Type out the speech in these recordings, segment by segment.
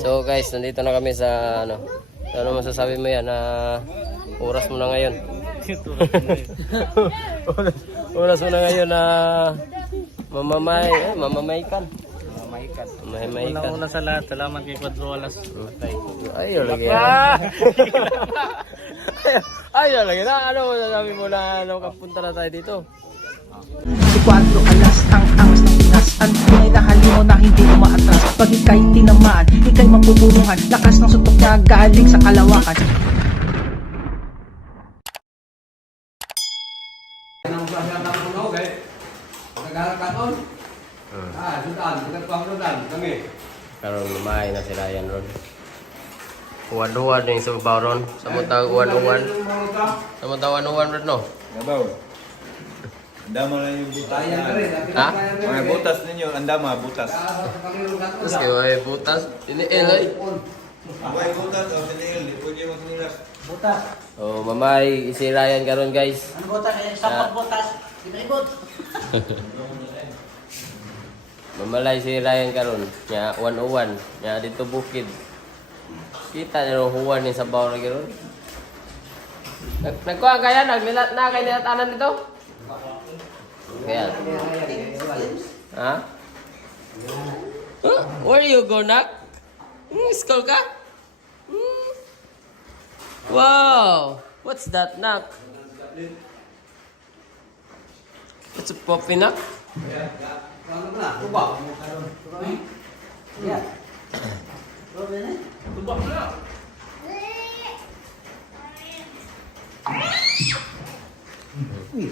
So guys, nandito na kami sa ano. Ano masasabi mo yan na oras mo na ngayon? oras mo na ngayon na mamamaykan. Una sa lahat, salamat kay Quadrolas. Ayun lagi. Ayun lagi na. Ano masasabi mo na kapunta na tayo dito? Si Quadro alas ang angas ng Pinas. Ang tunay na halimaw na hindi umaatras. Pag ika'y tinamaan, ika'y mapupulungan. Lakas ng suntok niya galing sa kalawakan. Karon lumay na si Ryan ron. Uwan-uwan yung subaw ron. Samutang uwan-uwan. Samutang uwan-uwan ron no? Yabaw. Andama lang yung butas. Ha? Mga butas ninyo, andama, butas. Tapos kayo ay butas. Iniil ay. Mga butas, o sinil, di pwede mo sinilas. Oh, mamay si Ryan karon guys. Ano botas? Sapot botas. Ibot. Mamalay si Ryan karon. Nya uwan-uwan. Nya dito bukid. Kita niyo huwan ni sabaw lagi ron. Nagkuha kaya nagmilat na kay nilatanan dito. Kaya. Ha? Huh? Where you go, Nak? School ka? Wow! What's that, Nak? It's a puppy, Nak?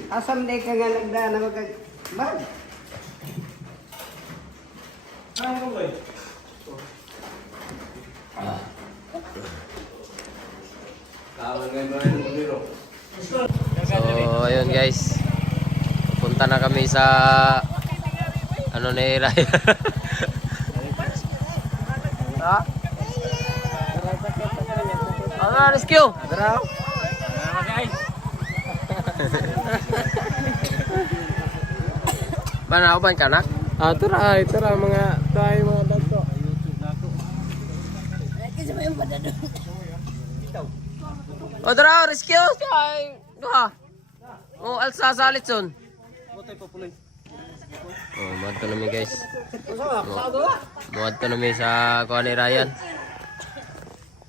Asam na ka nga nagdaan na magkag-bag. So, ayun guys. Punta na kami sa ano ni Ryan. Ha? Ano, rescue? Salamat guys. Mana ka nak? Ah, ito ra mga tayo mga dagko. O tara, rescue! Kay, duha. O, alsa sa litson. Oh, madto na mi guys. Madto na mi sa kuha ni Ryan.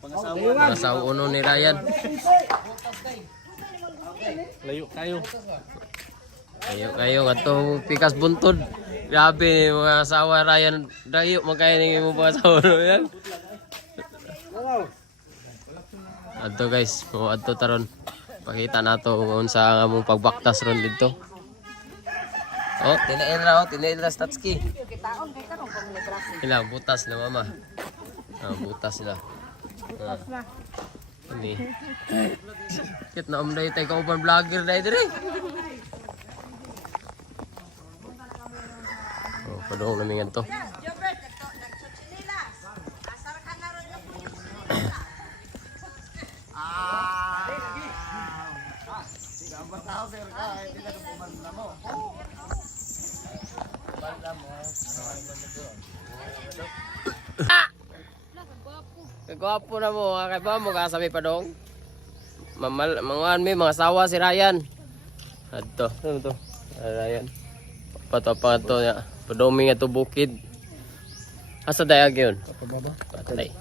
Mga uno ni Ryan. Layo kayo. Kayo ato pikas buntod. Grabe mga asawa Ryan. Dayo magkaya ni mo mga asawa no yan. Adto guys, adto taron. Pakita nato kung sa among pagbaktas ron dito. Oh, tinail ra Statski. Ilang butas na mama. Ah, butas na. Butas na. Ini. Kit na umday tay ka uban vlogger dai dire. Oh, padong namin ganito. Kagwapo na mo, kay ba mo kasabi pa dong? Mga sawa si Ryan. Adto, ano to? Ryan. Pato niya. Padumi nga to bukid. Asa dayag yun? Patay.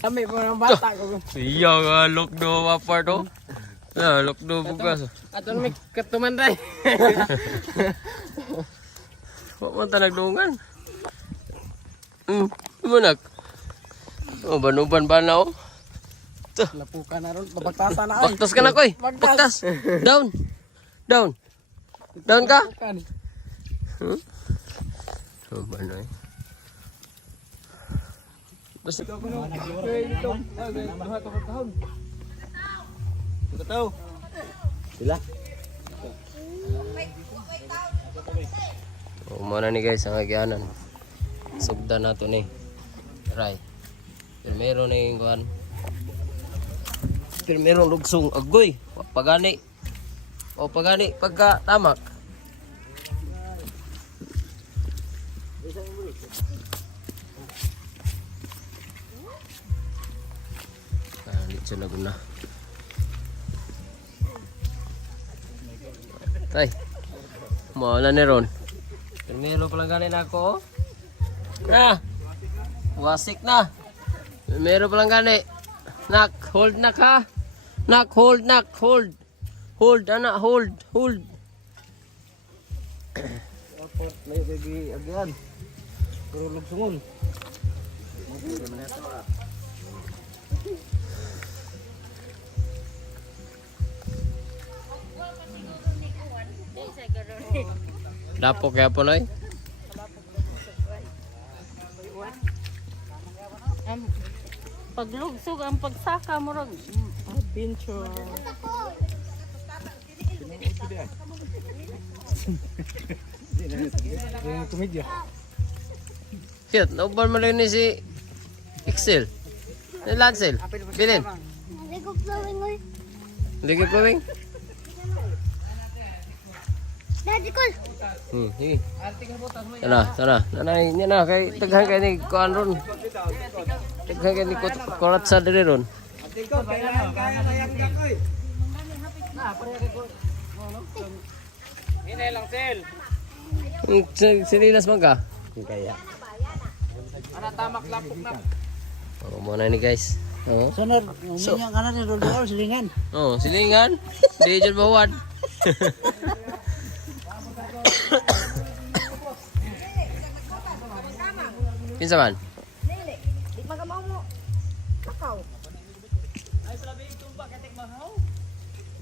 Kami po ng bata ko. Iya nga, lokdo mapar to. Ah, lokdo bukas. Ato may katuman rin. Wak man ta nagdungan. Manak. Oh, banuban ba na oh? Lapukan na ron. Babagtasan na ay. Baktas ka na koy. Baktas. Down. Down. Down ka? Oh, ba na eh. Basta Sila? oh, muna ni guys ang agyanan. Sugdan nato ni. Ray. Pero meron na yung kuhan. Pero meron lugsong agoy. Pagani. O pagani pagka tamak. siya na guna. Tay. Mawala ni Ron. Primero pa lang ganin ako. Na. Wasik na. Primero pa lang gani. Nak, hold nak ha. Nak, hold nak, hold. Hold, anak, hold, hold. Apat may bagi agyan. Pero lugsungon. Dapo kaya po noy. Paglugsog ang pagsaka mo rag adventure. Komedya. Shit, nauban mo lang ni si Excel. Ni Lancel. Bilin. Ligo flowing oy. Lagi flowing. Daddy ko. Sige. Sana. Nanay niya na kay daghan kay ni kuan ron. Daghan kay ni kurat sa diri ron. Kaya na yang gakoy. Hinay lang, Sel. Sinilas man ka. Kaya. Ana tamak lapok na. Oh, mo na ni guys. Oh. Sunod, uminya ka na ni Rodol silingan. Oh, silingan. Di jud bawad. Pinsa man? Di magamaw mo. Takaw.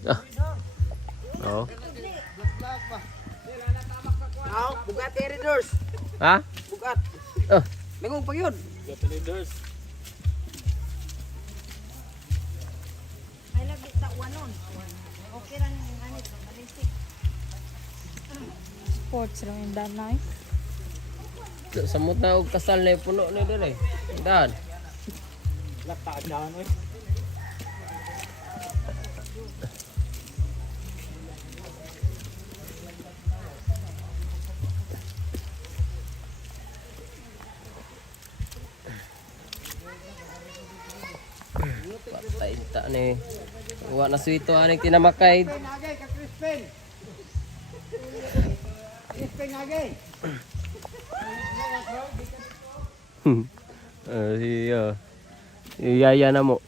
Ah. Oh. Aw, bugat Eridors. Ha? Bugat. Oh. Lingong pag yun. May labi sa wanon. Okay ra ni anit balistik. Sports ra in that night. Samot na og kasal na puno na dire. Dan. Lata daan oy. Patay ta ni. Wa na suito aning tinamakay. Nagay ka Crispin. Crispin nagay. Iya. Iyaya na mo.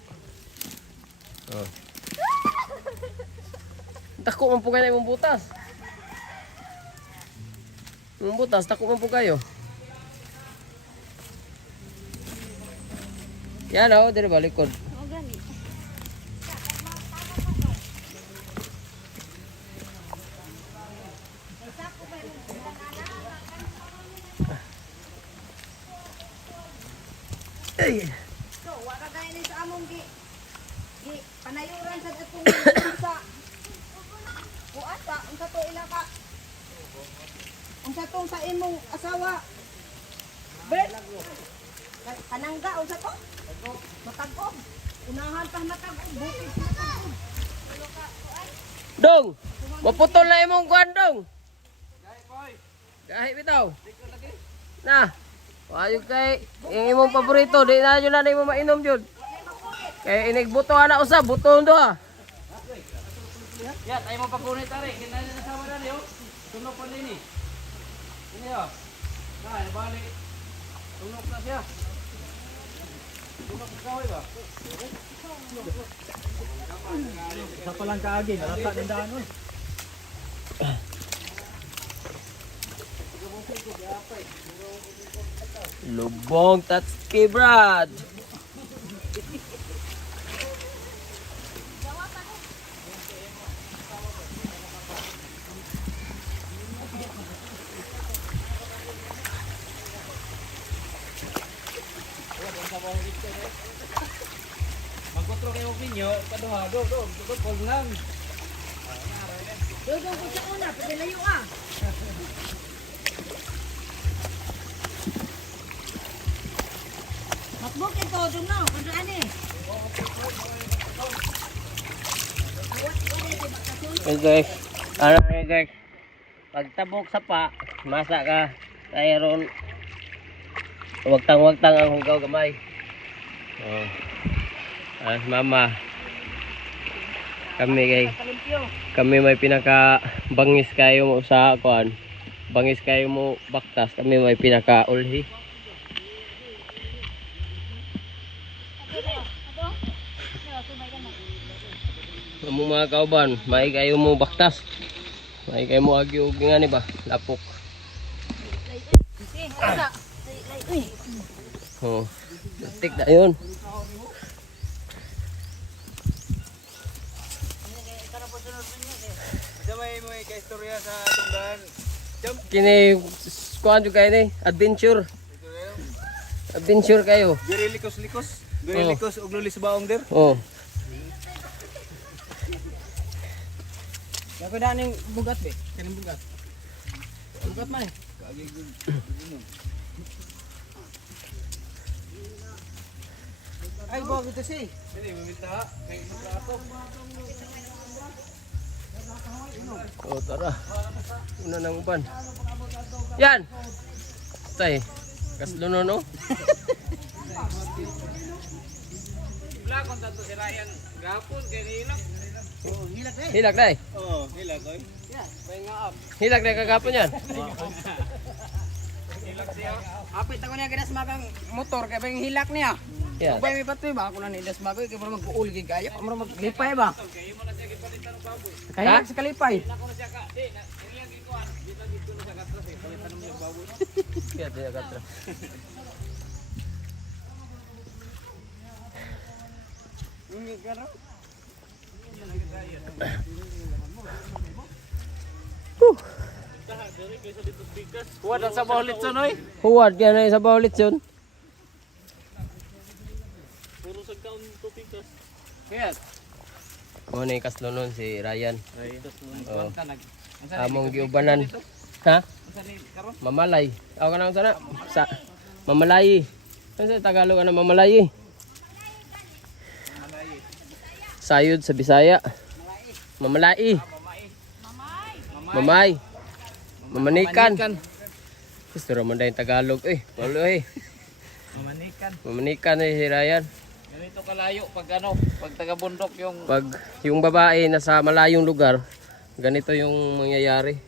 Oh. Tako man po kayo na imong butas. Imong butas, tako man po kayo. Yan o, dire ba likod? O gani. So, wala gani ni sa among gi panayuran sa atong sa buata ang sato ila ka. Ang satong sa imong asawa. Bert. Panangga o sato? Matagog. Unahan pa matagog. Bukid matagog. Dong! Maputol na imong kuwan, Dong! Kahit bitaw. Na! Ayog kay yung imong paborito, di na yun na imong mainom yun. Kaya inigbuto na usab, buto do ha. Yan, tayo mo pagunit tari. Kinali na sama na niyo. Tunog pa din eh. Ini oh. Nah, balik. Tunog na siya. Tunog ka kahoy ba? Sa palang kaagi, nalata din daan oy. Lubong Tatsuki Brad. Magkotro kayo ninyo. Kaduha, do. Kolngan. Dudong ko sa una, pwede layo ah. Matbok ito, dong na, kung ano eh. Okay guys, ano nga guys, pagtabok sa pa, masa ka, tayo ron, wagtang ang hugaw gamay. Oh. Mama, Kami may pinaka bangis kayo mo sa kuan. Bangis kayo mo baktas, kami may pinaka ulhi. Amo mga kauban, may kayo mo baktas. May kayo mo agyo nga ni ba? Lapok. Oh. Tik na yun. May kaistorya sa tunggan. Kini kuan jud kayo ni adventure. Adventure kayo. Diri likos-likos. Diri likos og nulis baong der. Oh. Ako daan yung bugat be. Kanang bugat. Bugat man eh. Ay, bago ito siya. Dili mamita kay plato. Oh, tara. Una nang uban. Yan. Tay. Kasluno no. Lakon tanto si Ryan. Gapon kay hilak. Hilak day. Oh, hila koy. Hilak day kagapon yan. Apit ako niya kinas magang motor kay bang hilak niya. Yan. Ubay mi patoy ba ako na ni das bagoy kay para mag-uul gid kayo. Amro maglipay ba? Kaya sa kalipay. Kaya dia katra. Kuwat sa bawlit son oy. Huwad yan ay sa bawlit yun. Yes. Mo ni kaslunon si Ryan. Oh. Tanag. Among giubanan. Ha? Mamalay. Aw kanang sana sa mamalayi. Ano sa Tagalog ana mamalayi? Sayod sa Bisaya. Mamalayi. Mamay. Mamanikan. Gusto ra man dayon Tagalog Paulo Mamanikan. Mamanikan si Ryan. Ganito kalayo pag ano, pag taga bundok yung Pag yung babae nasa malayong lugar, ganito yung mangyayari.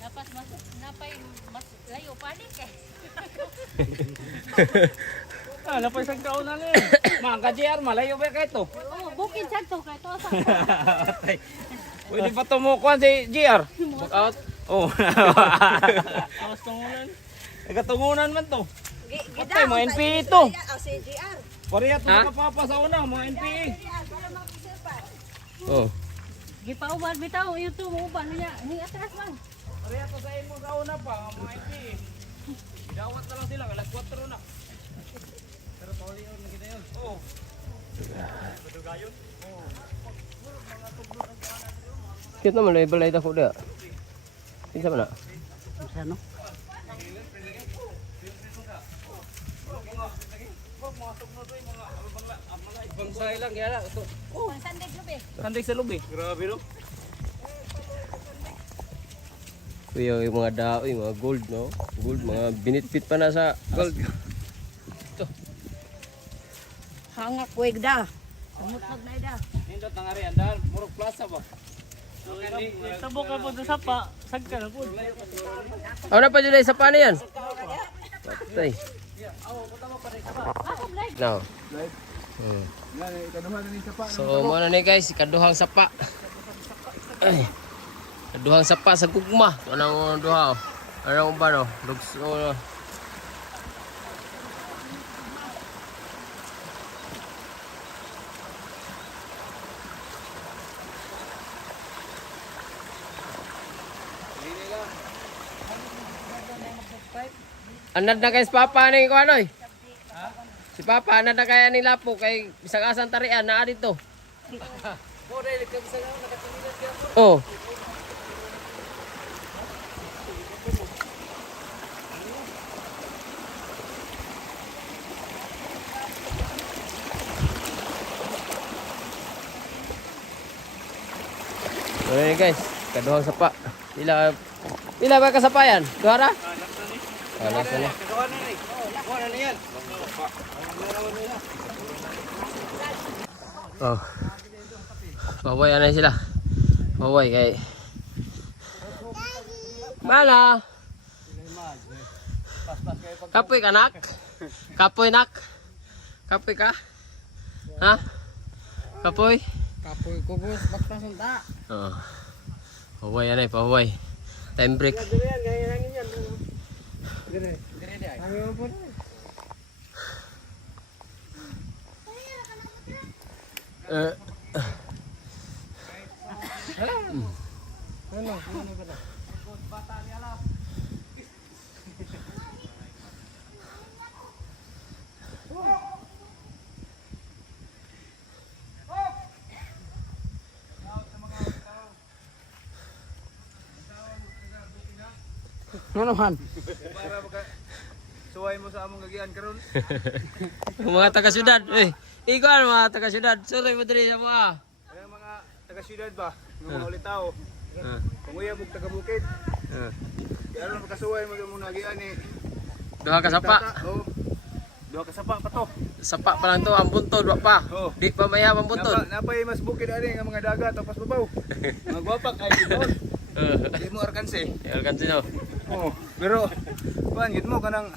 Dapat mas layo pa ni kay. napay sang kauna ni. Mga ka-JR malayo ba kay to? Oh, bukid sa to kay to sa. Pwede pa tumukuan si JR. Book out. Oh. Tapos tungunan. Nagatungunan man to. Gida. Patay, mga NPE ito. CGR. Pareha to Ha? nakapapa sa una, mga NPE. Oh. Gipauban bitaw YouTube mo uban niya. Ni atras man. Pareha to sa imo sa una pa, mga NPE. Dawat na lang sila, alas 4 na. Pero pauli yun, nakita yun. Oo. Cute naman, balay ta ko dia. Kinsa man na? Ano? Bangsa lang yara. Sandig lubi. Kandig sa lubi. Grabe no. Kuya yung mga dao, yung mga gold no. Gold mga binitbit pa na sa gold. Hangak wig da. Samutag na da. Nindot na nga rin, andal, Murog Plaza ba? Tabo ka po sa pa, sagka na po. Ano na pa dyan sa paano yan? Patay. Now. So muna ni guys, ikaduhang sapa. Ay. Kaduhang sapa sa gugma. Anong duha? Anong ba no? Lugso. Anad na kay si Papa ni ko anoy. Si Papa anad na kaya ni Lapo kay bisag asang tarian naa dito. Oh. Okay guys, kaduhang sapa. Pila ba kasapayan? Duhara? Alas na. Oh. Pahuway anay sila. Pahuway kay. Mana? Kapoy ka nak? Kapoy nak? Kapoy ka? Ha? Kapoy? Kapoy ko boss, bakta sulta. Oo. Pahuway anay, pahuway. Time break. Ano man? Para baka suway mo sa among gagian karon. Mga taga-syudad. Ikaw mga taga-syudad. Sorry mo diri sa mga. Kaya mga taga syudad ba, mga ulitaw. Kung uya mo taga bukid. Kaya ron makasuway mo sa among gagian ni. Duha ka sapa. Oh. Duha ka sapa pa to. Sapa pa lang to ang buntod wa pa. Oh. Di pa mayab ang buntod. Napay mas bukid ani nga mga dagat tapos babaw. Mga gwapak ay doon. Di mo arkanse. Alkan sino. Oh, pero kuan gid mo kanang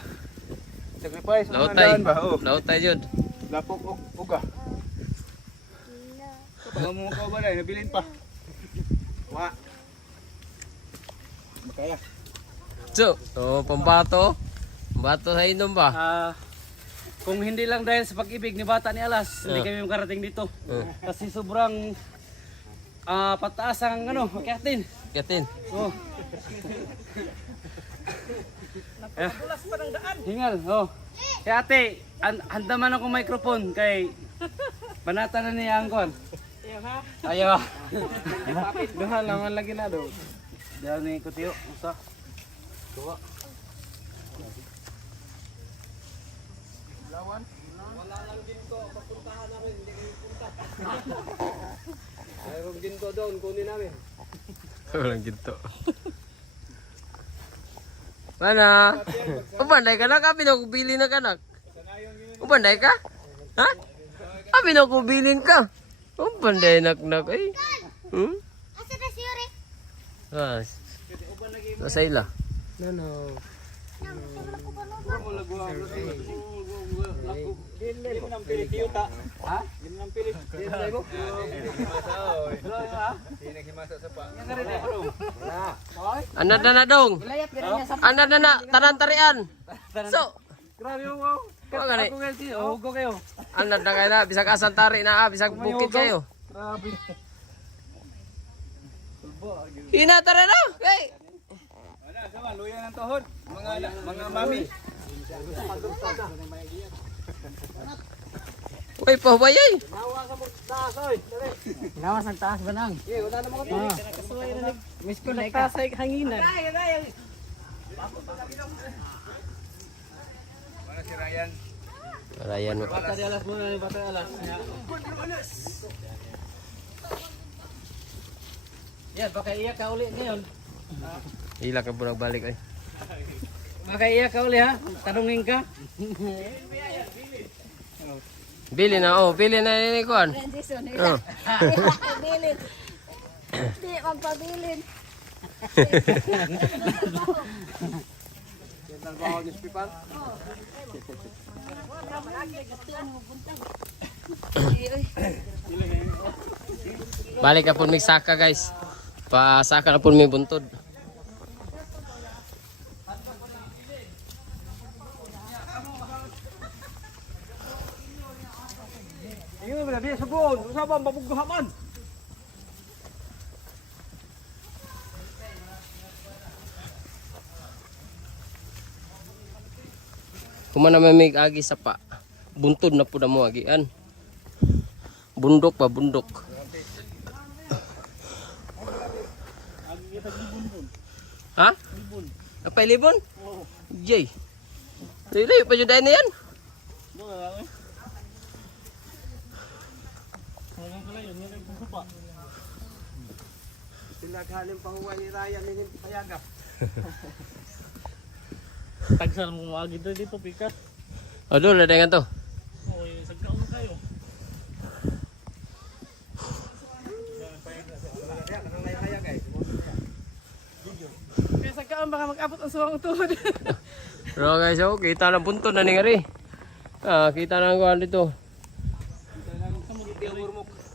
sacrifice mo Lautay. ba? Oh, Lautay jud. lapok uga. Kapag mo ka ba nabilin pa. Wa. Makaya. So, pambato. Pambato sa inom ba? Kung hindi lang dahil sa pag-ibig ni Bata ni Alas, hindi kami makarating dito. Kasi sobrang pataas ang akyatin. Katin. Oh. Hingal, oh. Kaya ate, handaman ako microphone kay panata na niya ang kon. Ayaw. Duha lang ang lagi na do. Diyan ni Kutiyo, usa. Duwa. Walang ginto. Mana? Ubanday ka na ka? Pinakubili na ka na? Ubanday ka? Ha? Pinakubilin ka? Ubanday nak-nak eh. Asa na si Yuri? Nasa ila. Anad na dong. Anad na tanan tarian. So, Grabe mo, wow. Kaya gani. Ako nga si, hugo kayo. anad na kayo na bisag asan tari na bisag bukid kayo. Grabe. Hina tara na. Kay. Wala, sama luya ng tuhod. Mga mami. Uy, pahubayay. Nawas ang taas ba nang? Miss ko na Nagtaas ay hanginan. Wala si Ryan. Ryan mo. Bata ni Alas muna, Bata ni Alas. Yan, baka iyak ka uli ngayon. Ila ka bunag balik ay. Baka iyak ka uli ha, tanungin ka. Bili na bili na ni kuan. Rendison Oh. Bilin. Di magpabilin. Balik ka pun mig saka guys. Pasaka na pun may buntod. Ingat mo na, biya sugon. Usabang babughaman. Kumana may agi sa pa. Buntod na pud mo agian. Bundok pa bundok. Ha? Libon. Apa libon? Oo. Jay. Dili pa jud na yan. Pinaghalim panguwan ni Ryan ni Payagap. Tagsal mo agi dito pikas. Adol ada nga to. Oy, sagkaon kayo. ang baka mag-abot ang suwang tuhod. Pero guys, oh, kita ng punto na ningari. Kita na ang kuhan dito.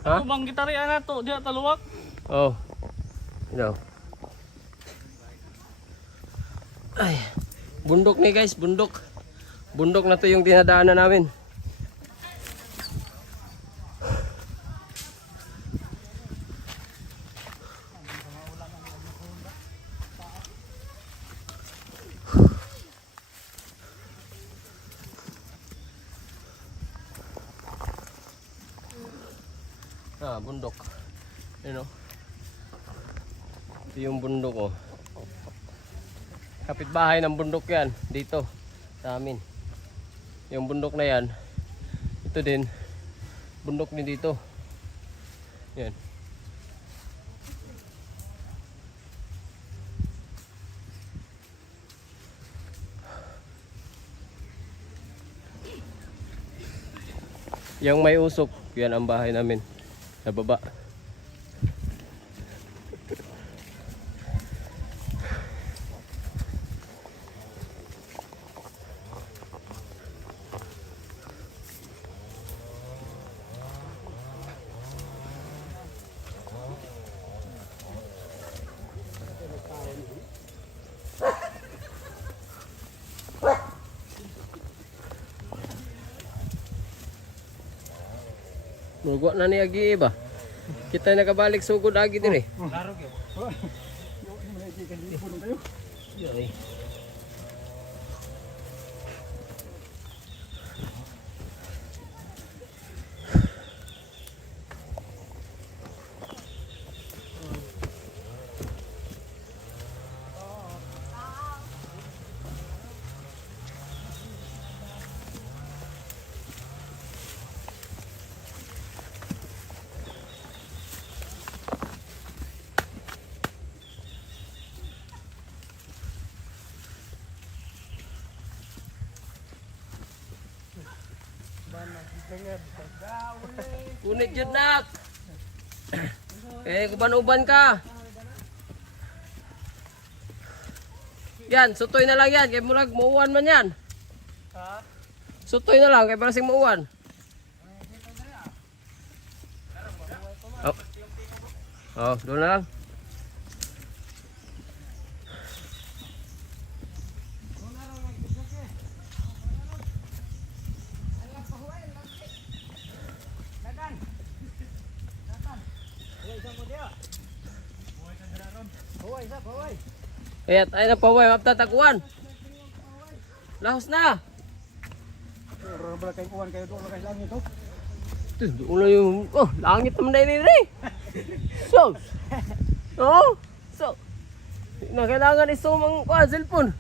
Ha? Ako bang gitarian na to, diya taluwak. Oh. You know. Ay. Bundok ni guys, bundok. Bundok na to yung dinadaanan namin. Bundok. You know. Ito yung bundok, oh. Kapitbahay ng bundok yan dito sa amin. Yung bundok na yan, ito din bundok din dito. Yan. Yung may usok, yan ang bahay namin sa baba. Mugwa na ni agi ba? Kita nakabalik sugod agi dire. Klaro gyud. Yari. Kunit jud nak. Kuban-uban ka. Yan, sutoy na lang yan. Kaya murag muuwan man yan. Sutoy na lang, kaya parang sing muuwan. Oh, doon na lang. Kaya tayo na paway, maptatakuan. Lahos na. Oro ba kay kuwan kayo doon kay langit to? Doon yung, oh, langit naman na yun eh. So, oh, so, na kailangan isumang cellphone.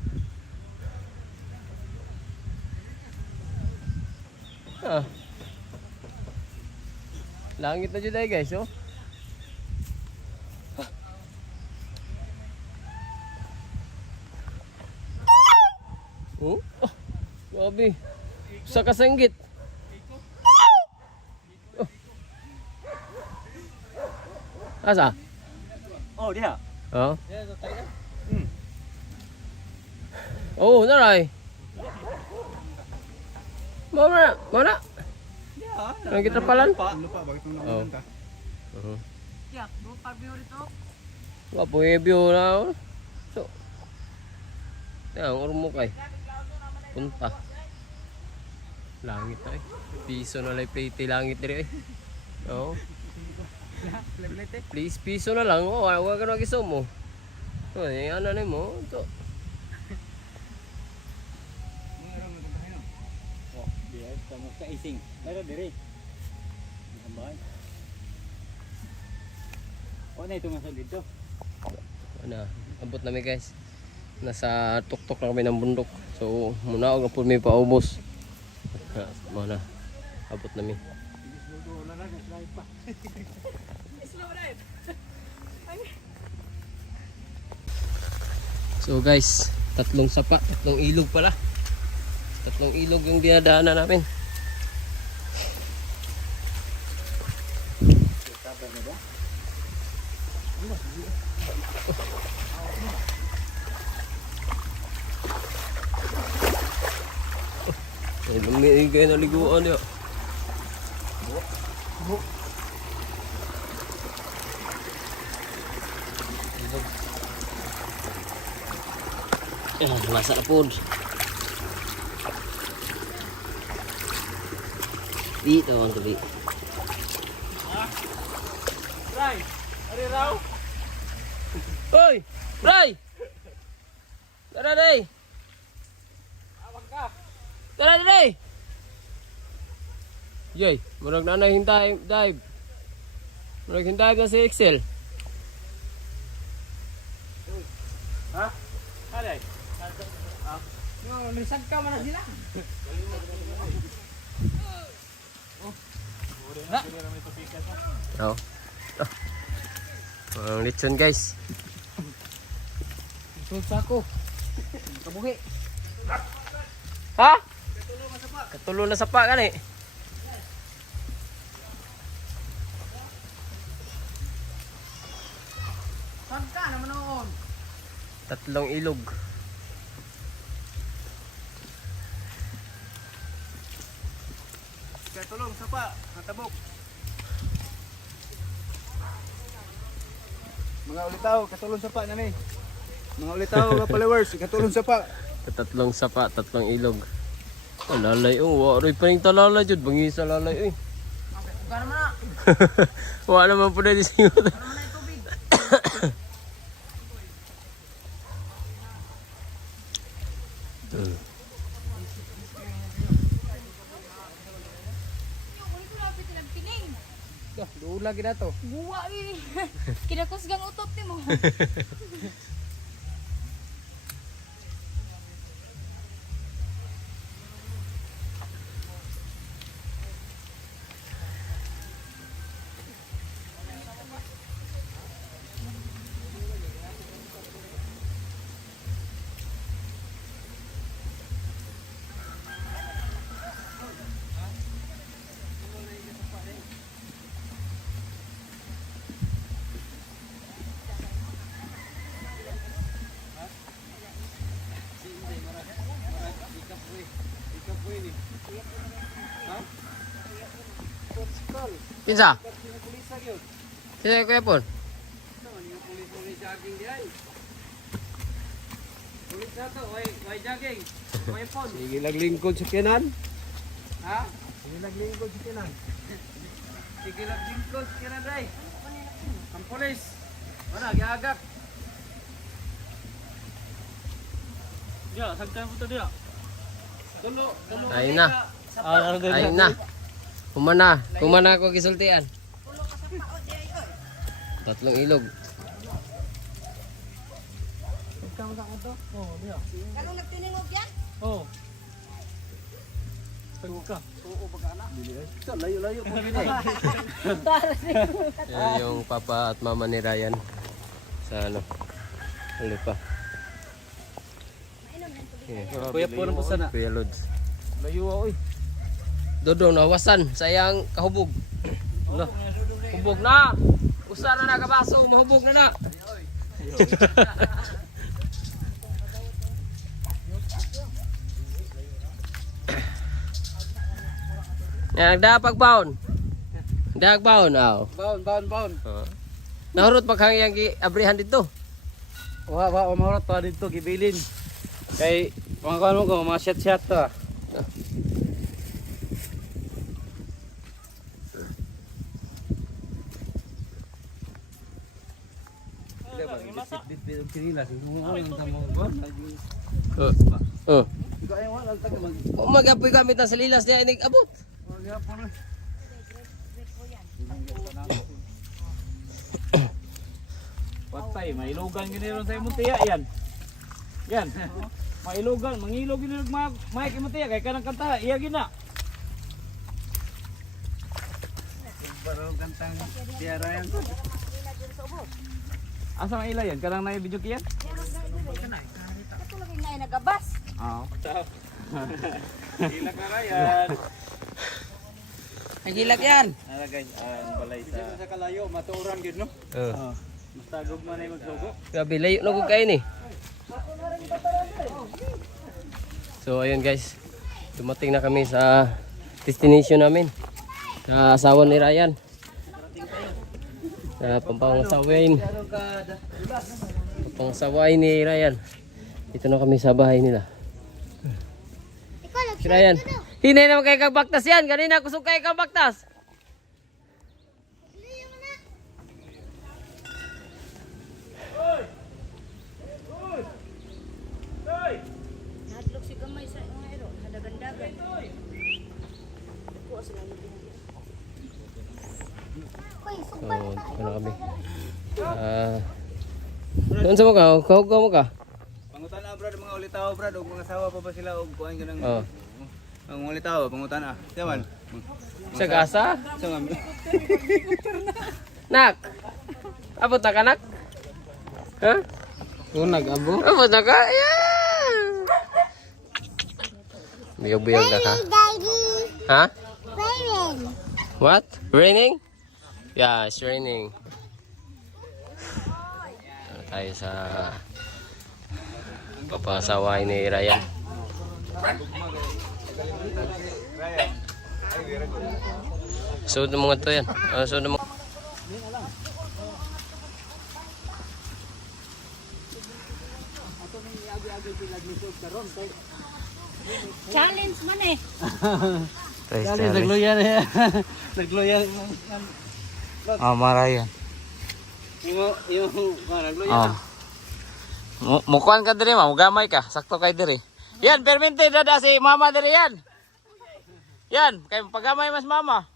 Langit na dyan ay guys, oh. Oh, grabe. Sa kasanggit. Oh. Asa? Oh, diha. Oh. Oh, naray. Mana? Mana? Ang gitrapalan? Ano pa bakit nung naman ta? Ya, bro, pabio rito. Wa po review na. So. Yang urmo kay. Punta. Langit ay. Piso na lang plate langit dire. Oh. Please piso na lang. Oh, wag ka na gisumo. Oh, ano na mo? So. Oh, biya kamu ka ising. Meron dire. Ambay. O na ito nga dito. Ano, abot namin guys. Nasa tuktok na kami ng bundok. So, muna ako po may paubos. Mana, abot namin. So guys, tatlong sapa, tatlong ilog pala. Tatlong ilog yung dinadaanan namin. Ay, lumiig kayo na liguan yun. Masa na po. Dito ang gabi. Ray, ari raw. Hoy! Ray! Tara day! Awag ka. Tara day! Yoy, murag na hintay dive. Murag hintay na si Excel. Ha? Alay. Lisag ka man na sila. Oh. Ang litson guys. Sulsa ko. Kabuhi. Ha? Katulo na sapa kan eh. Saan ka naman noon? Tatlong ilog. Kaya tulong sa pa, natabok. Mga ulitaw, katulong sa pa nami. Mga ulitaw, mga followers, katulong sa pa. Tatlong sapa, tatlong ilog. Talalay oh, waray pa rin talalay jud, bangi sa lalay eh. Ka naman na. Wala naman po na di singot. Ano na yung tubig? Doon lagi na to. Buwa eh. Kinakusgang utot ni mo. Pinsa? Sino kuya pon? Sige naglingkod sa kinan. Ha? Sige naglingkod si Kinan. Sige naglingkod sa kinan day. Ang polis. Wala, giagak. Dia, sagtan mo to dia. Tulo. Ayun na. Ah, Ayun na. Kumana ako gisultian. Tatlong ilog. Oh, dia. Kanong nagtiningog yan? Oh. Tagka. Layo-layo po gini. Yan yung papa at mama ni Ryan. Sa ano. Lupa. Yeah. Kuya po rin po sana. Kuya Lods. Layo ako eh. Dodong nawasan. Sayang kahubog. Ano? Hubog na. Usa na nakabaso. Mahubog na na. Yan, nagdapag baon. Nagdapag baon, aw. Baon. Nahurot paghang yang abrihan dito. Wa mahurot pa dito gibilin. Kay mga kano ko mga shot to. Magapoy gamit na sa lilas niya inig abot. Patay, mailugan gini ron sa imong tiya yan. Yan. Mailugan, mangilog gini ron mga imong tiya kay kanang kanta, iya gina. Barong kantang tiara yan. Asa man ila yan? Kanang na video kiyan? Ito lagi nga nagabas. Oo. Gila ka Ryan. Nagilag yan. Ara guys, balay sa Sa kalayo matuuran gid no. Mustagog man ay magsugo. Grabe, layo na kung kayo ni. So ayun guys. Dumating na kami sa destination namin. Sa asawa ni Ryan. Sa pampangasawain. Pampangasawain ni Ryan. Dito na kami sa bahay nila. Si Ryan. Hinay naman kayo kang baktas yan. Kanina kusog kayo kang baktas. Hadlok si gamay sa mga ero. Hadagandagan. So, ano kami? Doon sa mga kahugaw mo ka? Pangutan na brad mga ulitaw brad og mga sawa pa ba sila og kuan ka ng Oo. ang mga ulitaw pangutan na. Yaman. Sa gasa? Sa nga. Nak! Abot na ka, nak? Ha? Unag abo. Abot na ka? Ayan! Biyog-biyog na ka? Ha? What? Raining? Yeah, it's raining. Tayo sa papangasawain ni Ryan. Suot ng mga to yan. Suot ng mga... Challenge man eh. Nagluyan eh. Nagluyan. Marayan. Yung nagluyan. Mukuan ka diri ma, mugamay ka, sakto kay diri. Yan, permente dada si mama diri yan. Yan, kay pagamay mas mama.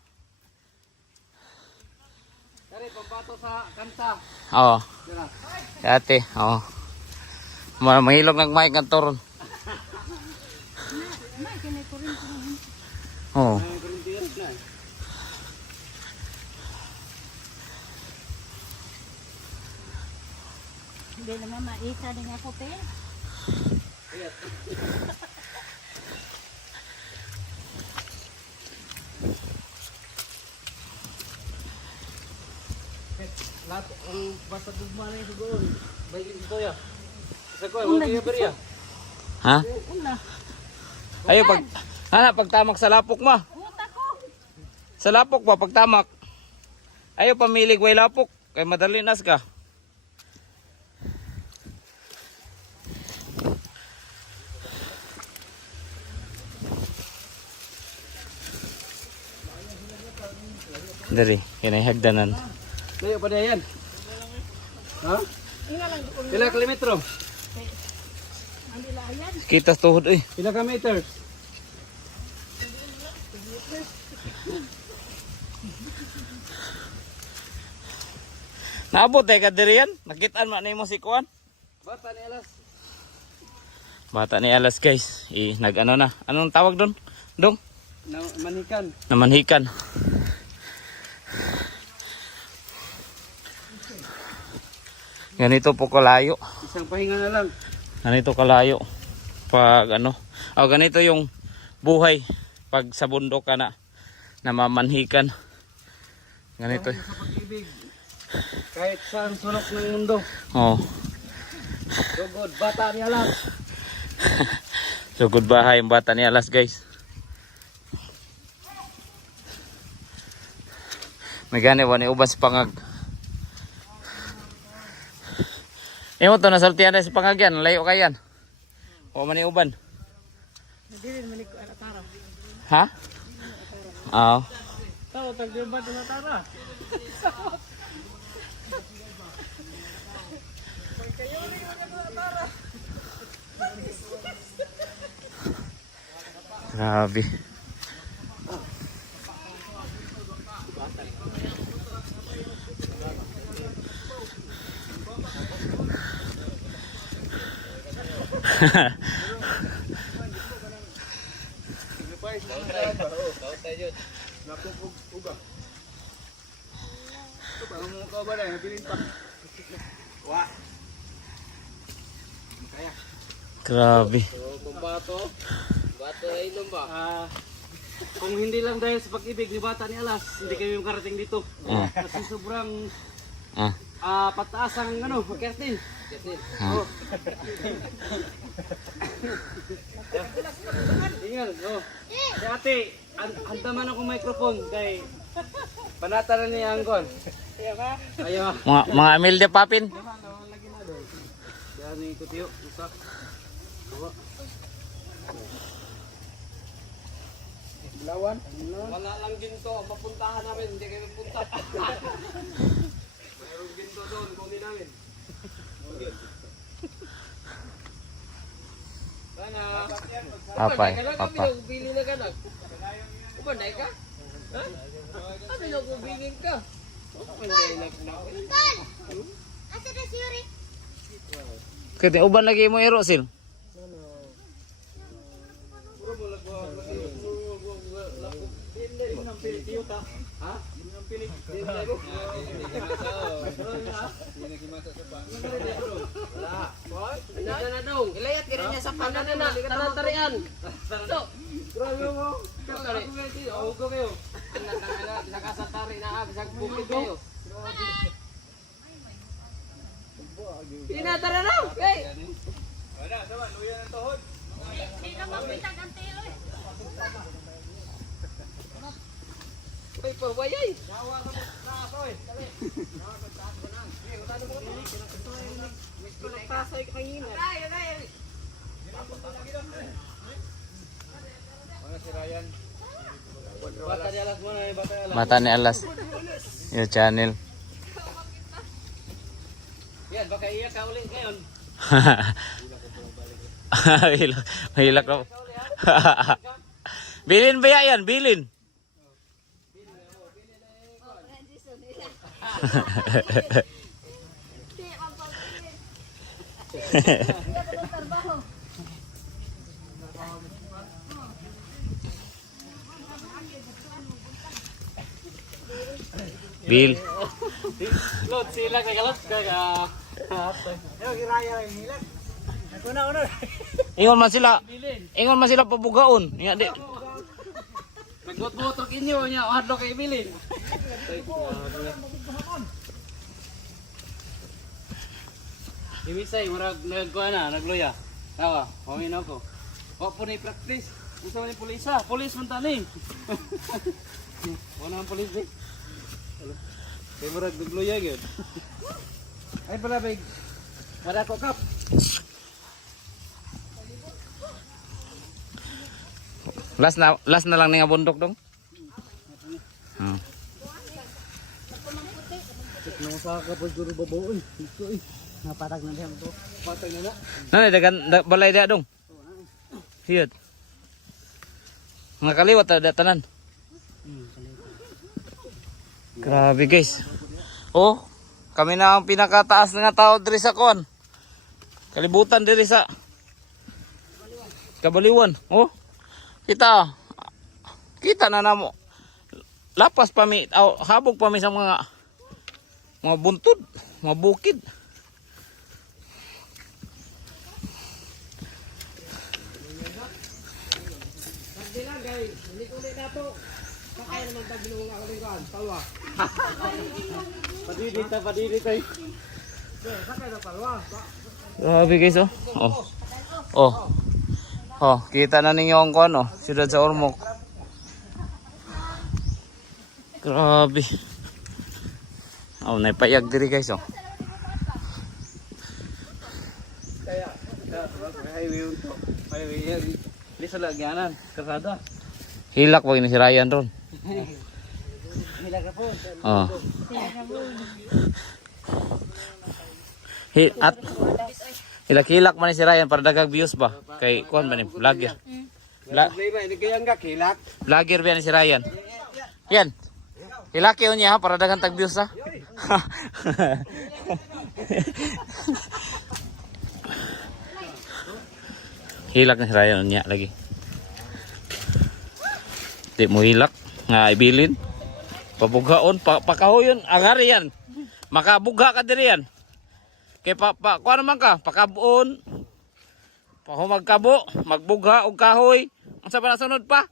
Dari pambato sa kanta. Oo. Ate, oo. Mahilog ng mic ng toron. Oo. Hindi naman maisa din ako pe. Lahat ang basta dugma na yung siguro. Baik ito ya. Sa ko, wala yung beriya. Ha? Ayo pagtamak sa lapok ma. Sa lapok ba pagtamak? Ayo pamilig way lapok kay madali nas ka. Dari, kinay hagdanan. Layo pa na yan. Ha? Pila kilometro? Kita tuhod eh. Pila ka meter? Naabot eh ka diri yan. Nakitaan man nimo si Kuan. Bata ni alas. Bata ni Alas guys. Nag-ano na. Anong tawag doon? Dong? Na manikan. Namanhikan. Ganito po kalayo. Isang pahinga na lang. Ganito kalayo. Pag ano. Ganito yung buhay. Pag sa bundok ka na. Namamanhikan. Ganito. Sa pag-ibig. Kahit saan sulok ng mundo. Oh. Sugod, bata ni alas. So good bahay yung bata ni Alas guys. May gani wani ubas pangag. Imo to nasaltian na si pangagyan, layo kayan. O man uban. Ha? Oo. Tao tagdiba sa tara. Grabe. Grabe. Bato ay inom ba? Kung hindi lang dahil sa pag-ibig ni bata ni alas, hindi kami makarating dito. Kasi sobrang pataas ang ano, curtain. Oh. Tingnan, oh. Si ate, handaman ako microphone kay panata na niya ang kon. Ayaw. Mga Emilde Papin. Yan ni Kutiyo, usa. Lawan. Wala lang ginto, mapuntahan namin, hindi kayo punta. Mayroong ginto doon, kunin namin. Sana. Papay, papa. Bili na ka na. Umanay ka? Ha? Ano na kung bingin ka? Umanay na ka na. Asa na si Yuri? Kaya uban lagi mo iro sil. Ano na dong? Ilayat ka rin niya sa pagka na tanantarian. So, Grabe mo. kagari. Oh, go kayo. Nakasatari na sa bukid kayo. Tinatara na! Okay! Wala, sama, luya ng tuhod. Hindi na mapitag ang tilo eh. Ay, pawayay! Nagpasay kanina. Bata di alas mo na, bata alas. Mata ni Alas. Yung channel. Yan, baka iyak ka ulit ngayon. Mahilak na. Bilin ba yan? Bilin. Bil. Lot, sila kagalot kaga. Ingon man sila. Ingon man sila pabugaon. Nga di. Nagbot-botok inyo niya, hadlo kay bilin. Imisay, murag nagkuha na, nagluya. Tawa, pangin ako. Wa po ni practice. Usa man ni pulisa, pulis man tani. Wala ang pulis eh. Kay murag nagluya gyud. Ay pala big. Wala ko kap. Last na lang ni nga bundok dong. Nang sa ka pud guru baboon. Ito eh. Napatag na diyan to. Patag na na. Nanay dagan balay dia dong. Hiyot. Nga kaliwat ada tanan. Grabe guys. Oh, kami na ang pinakataas nga tao diri sa kon. Kalibutan diri sa Kabaliwan. Oh. Kita na namo. Lapas pa mi, habog pa mi sa mga buntod, mga bukid. Padidit ay. Grabe guys oh. Oh, kita na ninyo ang kuan oh, siyudad sa Ormoc. Grabe. Oh, naipayag diri guys oh. Highway unto. Highway. Lisa lagyanan, kasada. Hilak wag ni si Ryan ron. Hilak na po. Oh. Hilak-hilak man ni si Ryan para dagag views ba? Kay kuan man ni vlogger. Vlogger ba ni si Ryan? Yan. Hilaki yun niya ha, para dagang tag views ha. Hilak ni si Ryan niya lagi. Di mo hilak nga ibilin. Pabugaon, pakahoyon, agari yan. Makabuga ka diri yan. Kay kuha naman ka, pakabuon. Pahumagkabo, magbugha og kahoy. Ang sa panasunod pa?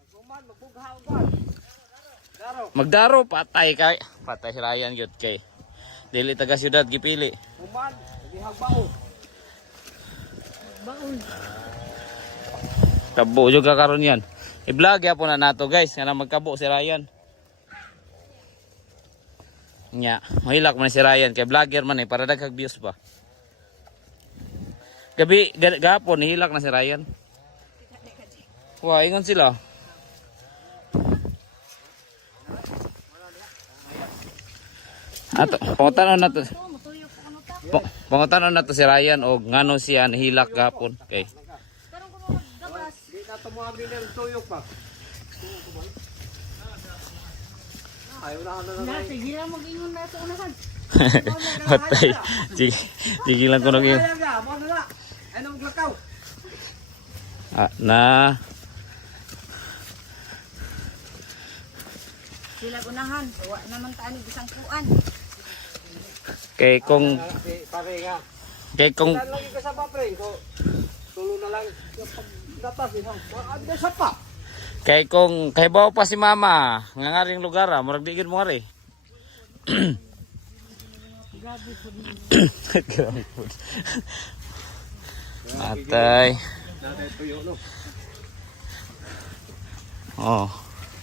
Magdaro, patay kay. Patay si Ryan yun kay. Dili taga syudad gipili. Uman, gihagbao. Kabo juga karon yan. I-vlog yapon na nato guys, nga na magkabo si Ryan. Nya, mahilak man si Ryan kay vlogger man para daghang views pa. Gapon hilak na si Ryan. Wah, ingon sila. Ato, pangutanon na to. Pangutanon na to si Ryan o ngano siya nahilak gapon kay. Di na tumuagi ng tuyok pa. Ayaw na na. Sige lang mag-ingon na sa unahan. Patay. Sige lang ko nang yun. Ayaw na, mo na. Ano maglakaw? Na. Sila unahan, wa naman taani bisang kuan. Kay kung Pare nga. kung Lagi ka sa papre ko. Tulo na lang. Dapat din. Ano sa pa? kay bawo pa si mama nga ngaring lugar murag digid mo ngari. Matay. Oh.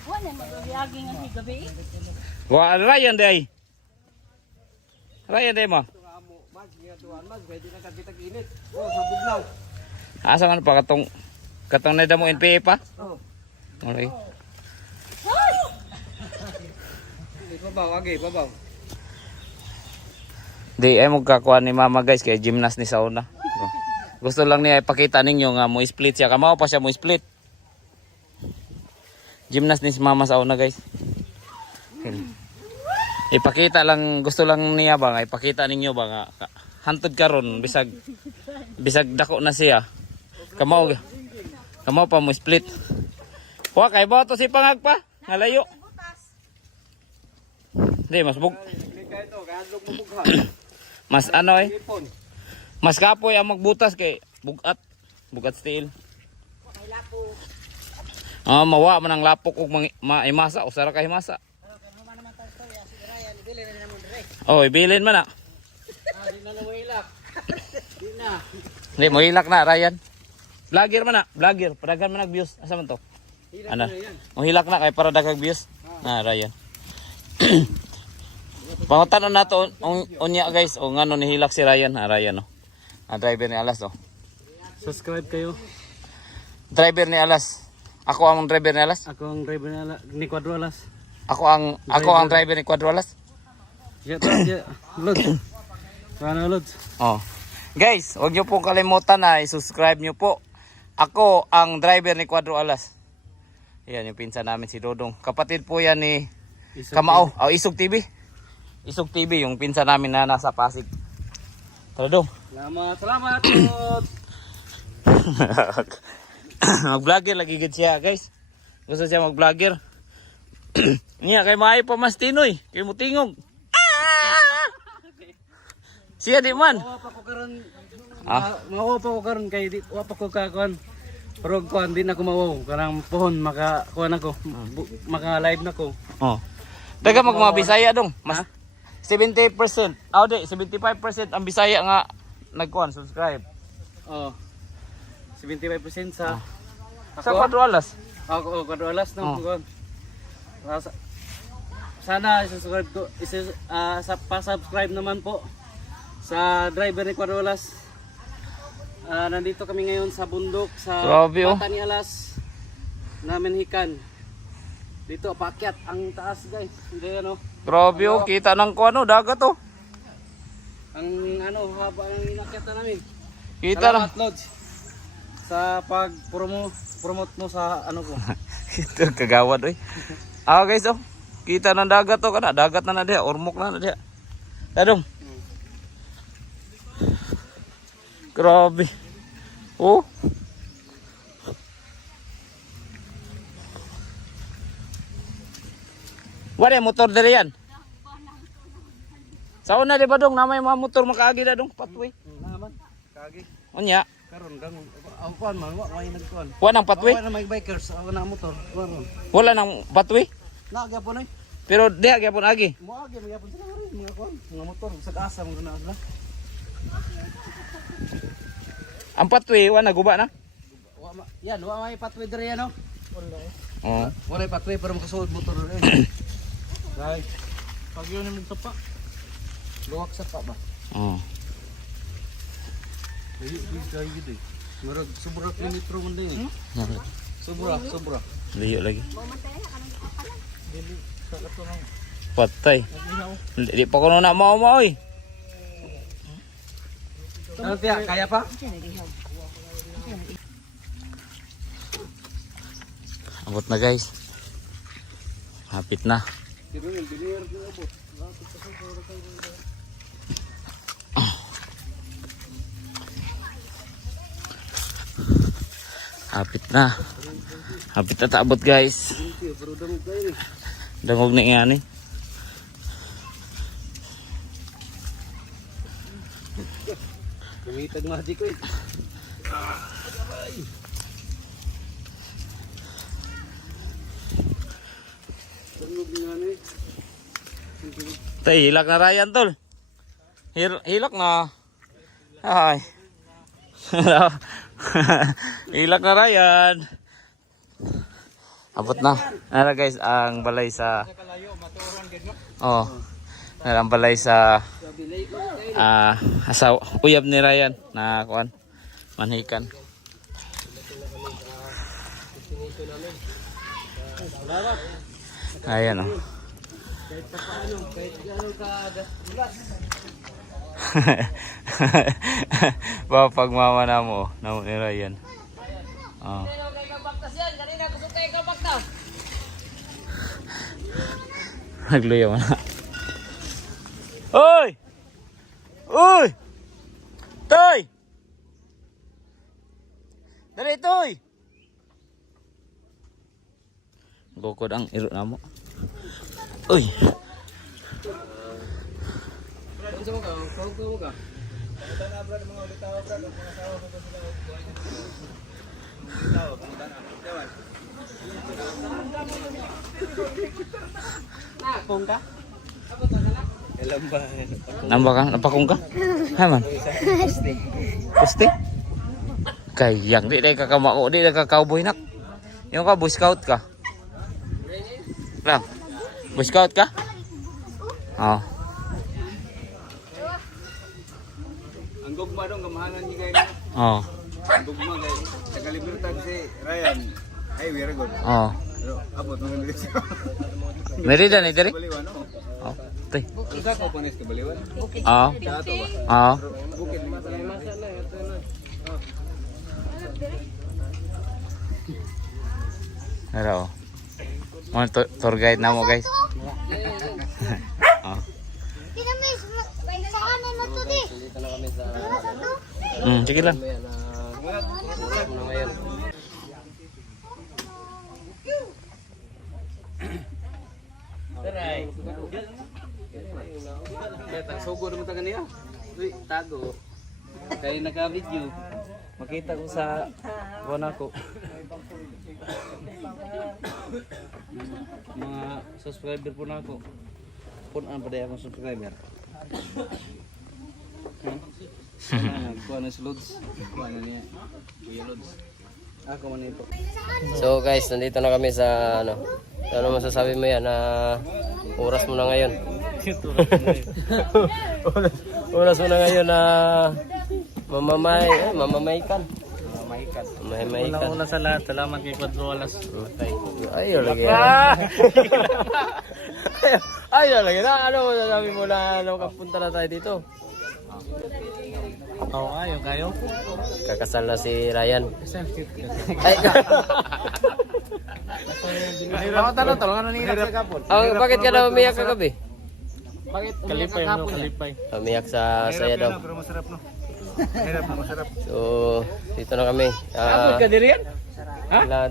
Wala mag-iagi nga si gabi. Wa Ryan day. Ryan day mo. Mag, nga tuwan mag, pwede na kagitag init. Oh, sa bugnaw. Asa man pa katong neda mo NPA pa? Oh. Okay. Babaw, agi, babaw. Di ay magkakuha ni mama guys kay gymnast ni sauna. Gusto lang niya ipakita ninyo nga mo split siya. Kamaw pa siya mo split. Gymnast ni si mama sauna guys. Ipakita lang, gusto lang niya ba nga ipakita ninyo ba nga hantod karon bisag dako na siya. Kamaw pa mo split. Wa kay ba to si pangag pa? Nga layo. Di mas Kaya ito, kaya handog mo bugha. mas ano eh. Ipon. Mas kapoy ang magbutas kay bugat steel. Mawa man ang lapok ug maimasa usara ka himasa. Oh, ibilin man na. Di na nawilak. Di na. Hindi mo hilak na Ryan. Vlogger man na, vlogger, padagan man nag-views. Asa man to? Ano? Mo hilak na kay para daghang views. Na Ryan. Pangutanon nato unya guys, o ngano ni hilak si Ryan, Ryan no. Driver ni Alas oh. Subscribe kayo. Driver ni Alas. Ako ang driver ni Alas. Ako ang driver ni Quadro Alas. Ako ang driver ni Quadro Alas. Ya, Lods. Paano Lods? Oh. Guys, huwag niyo pong kalimutan na i-subscribe niyo po. Ako ang driver ni Quadro Alas. Yan yung pinsan namin si Dodong. Kapatid po yan ni Kamao. Oh, Isog TV. Isog TV yung pinsan namin na nasa Pasig. Tara Dong. Salamat Lods. Mag-vlogger lagi gid siya guys. Gusto siya mag-vlogger. Niya kay maayo pa mas tinoy. Kay mutingog. Siya di man. Mawa pa ko karon. Mawa pa ko karon kay di wa pa ko kakuan. Pero kuan din ako mawaw karang pohon maka kuan ako. Maka live na ko. Oh. Daga mga Bisaya dong. Mas 70%. Oh, di 75% ang Bisaya nga nagkuan subscribe. Oh. 75% sa Sa Quadro Alas. Ako Quadro Alas no Oh. kuan. Sana subscribe ko sa pa-subscribe naman po sa driver ni Quadro Alas. Nandito kami ngayon sa bundok sa Grabe, oh. Bata ni Alas namin hikan. Dito paakyat ang taas guys. Hindi ano. Grabe oh, kita ng kuan oh, dagat oh. Ang ano haba ng inakyatan namin. Kita na. Salamat Lods sa pag-promote mo sa ano ko. Ito kagawad oy. Guys oh. Kita ng dagat oh kana, dagat na diha, ormok na diha. Dadong. Grabe. Oh. Wala motor diri yan. Sa una di ba dong namay mga motor makaagi na dong patway. Naman. Kagi. Unya, Karon gang ang kuan man wa may nagkuan. wala nang patway. Wa na may bikers, wa na motor. Karon. Wala nang patway. Na gyapon ay. Pero diha gyapon agi. Muagi magyapon sila rin mga kon, mga motor sa asa mga na sila. Ang patwi wa naguba na. Yan, wa may pathway diri yan, no? Oo. Wala yung pathway pero makasuod motor rin. Right. Pag yun yung sapa. Luwak sa pa ba? Oo. Ayo, kayo gid eh. Murag sobra kilometro man din eh. Sobra. Liyo lagi. Patay. Di pa kuno na mao oy. Ano tiya, kaya pa? Abot na guys. Hapit na. Hapit na. Hapit na taabot guys. Dangog na nga ni. Kumitag magic ko eh. Tay, hilak na Ryan tol. Hilak na. Ay. Hilak na Ryan. Abot na. Nara guys ang balay sa Oh. Nara ang balay sa asaw uyab ni Ryan na kuan manhikan. Ayan oh. Pagmama na mo ni Ryan. Oh. Nagluya mo na. Oy! Oy! Toy! Dali, Toy! Gukod ang iro na mo. Uy! Nambah ka? Napakong ka? Hai man. Pusti? Kayang di dai kakamao di dai ka-cowboy nak. Yung ka boy scout ka. Lang. Boy scout ka? Oh. Ang gugma dong kamahalan ni guys. Oh. Ang gugma guys. Sa kalibutan si Ryan. Ay, very good. Oh. Pero abot mo nang dito. Merida ni diri? Baliwan no. Oh. Tay. Isa ko panis ka baliwan. Oh. Dato ba? Oh. Bukid ni Hello. Mo tour guide na mo guys. Oh. Sige lang. Sugo naman taga niya. Uy, tago. Kaya naka-video. Makita ko sa buwan ako. Mga subscriber po na ako. Punan pa dahil akong subscriber. Kuha na si Lods. Kuha na niya. Kuya Lods. Ako man ito. So guys, nandito na kami sa ano masasabi mo yan na oras mo na ngayon. Oras mo na ngayon na mamamaykan. Una sa lahat, salamat kay Pedro Alas. Ayaw lagi. Ayaw lagi na. Ano masasabi mo na kapunta na tayo dito? Oo, kayo. Kakasal na si Ryan. Ay, Tanong ni sa kapon. bakit ka na umiyak kagabi? Bakit Kalipay no, kalipay. Umiyak sa saya daw. Pero masarap no. Hirap na masarap. So, dito na kami. ka diri yan?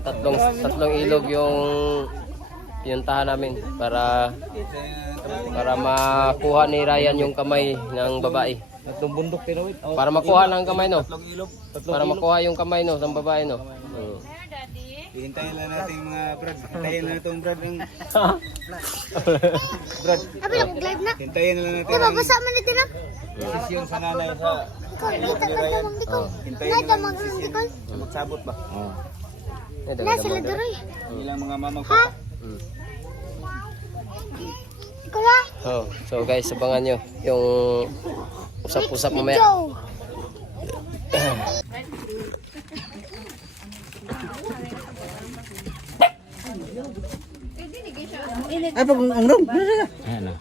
Tatlong ilog yung pinuntahan namin para makuha ni Ryan yung kamay ng babae. Tatlong bundok tinawid. Para makuha ng kamay no. Tatlong ilog. Para makuha yung kamay no ng babae no. Daddy? Hihintayin lang natin yung mga Brad. Hintayin lang natin Brad ng... Brad. Abi lang live na. Hintayin lang natin Diba ang basa man dito na? desisyon sa nanay sa... Ikaw, kita ka damang dikol. Hintayin Na lang damang natin dikol. magsabot ba? Na sila duroy. Ilang mga mamang Ha? Ikaw ha? Oh, so guys, abangan nyo yung usap-usap mamaya. Joe. Ay, pag ang rom. Ayan na.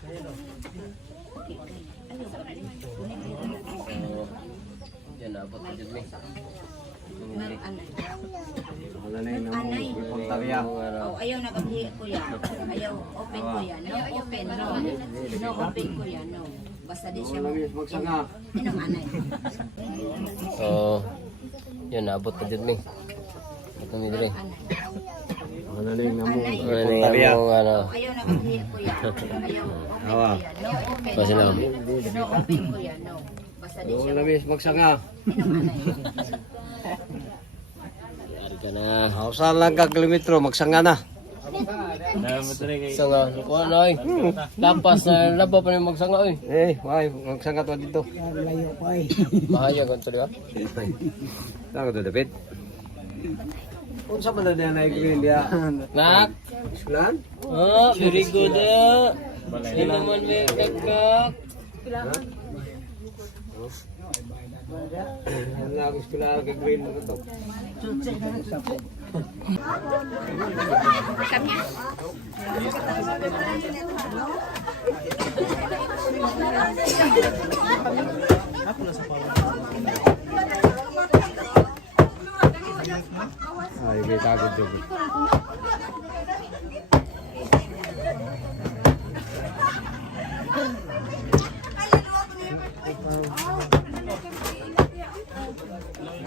Yan, abot na dyan, May. Oh, ayaw na kasi kuya. Ayaw open kuya. No open, no. No open kuya, no. Basta di siya magsanga. Inong anay. So, yun, abot na dyan, May. Ito mi dire. Ano na yung ano. Ayaw na kasi kuya. Ayaw open kuya. No open. Kasi lang. No open kuya, no. Basta di siya Magsanga. inong anay. Ari ka na. Usahan lang ka kilometro, magsanga na. So nga, kuha na ay. Lapas na laba pa rin magsanga ay. Magsanga to dito. Mahayag ang tuloy ah. Saan ka to, David? Kung saan man na niya na-green dia? Nak! Iskulan? Oh, very good ah. Hindi naman may kakak. Ano na ako iskulan, kag-green mo to. Ay, may kagod yun.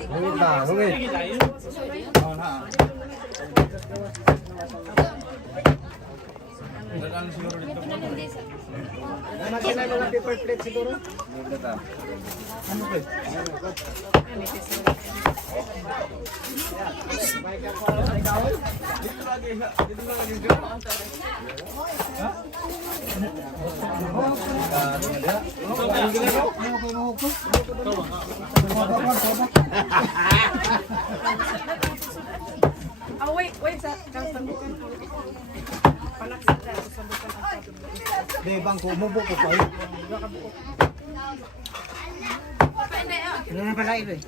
Hungit ba? Hungit. Di bang kumubo ko pa. Ano na pala ito eh?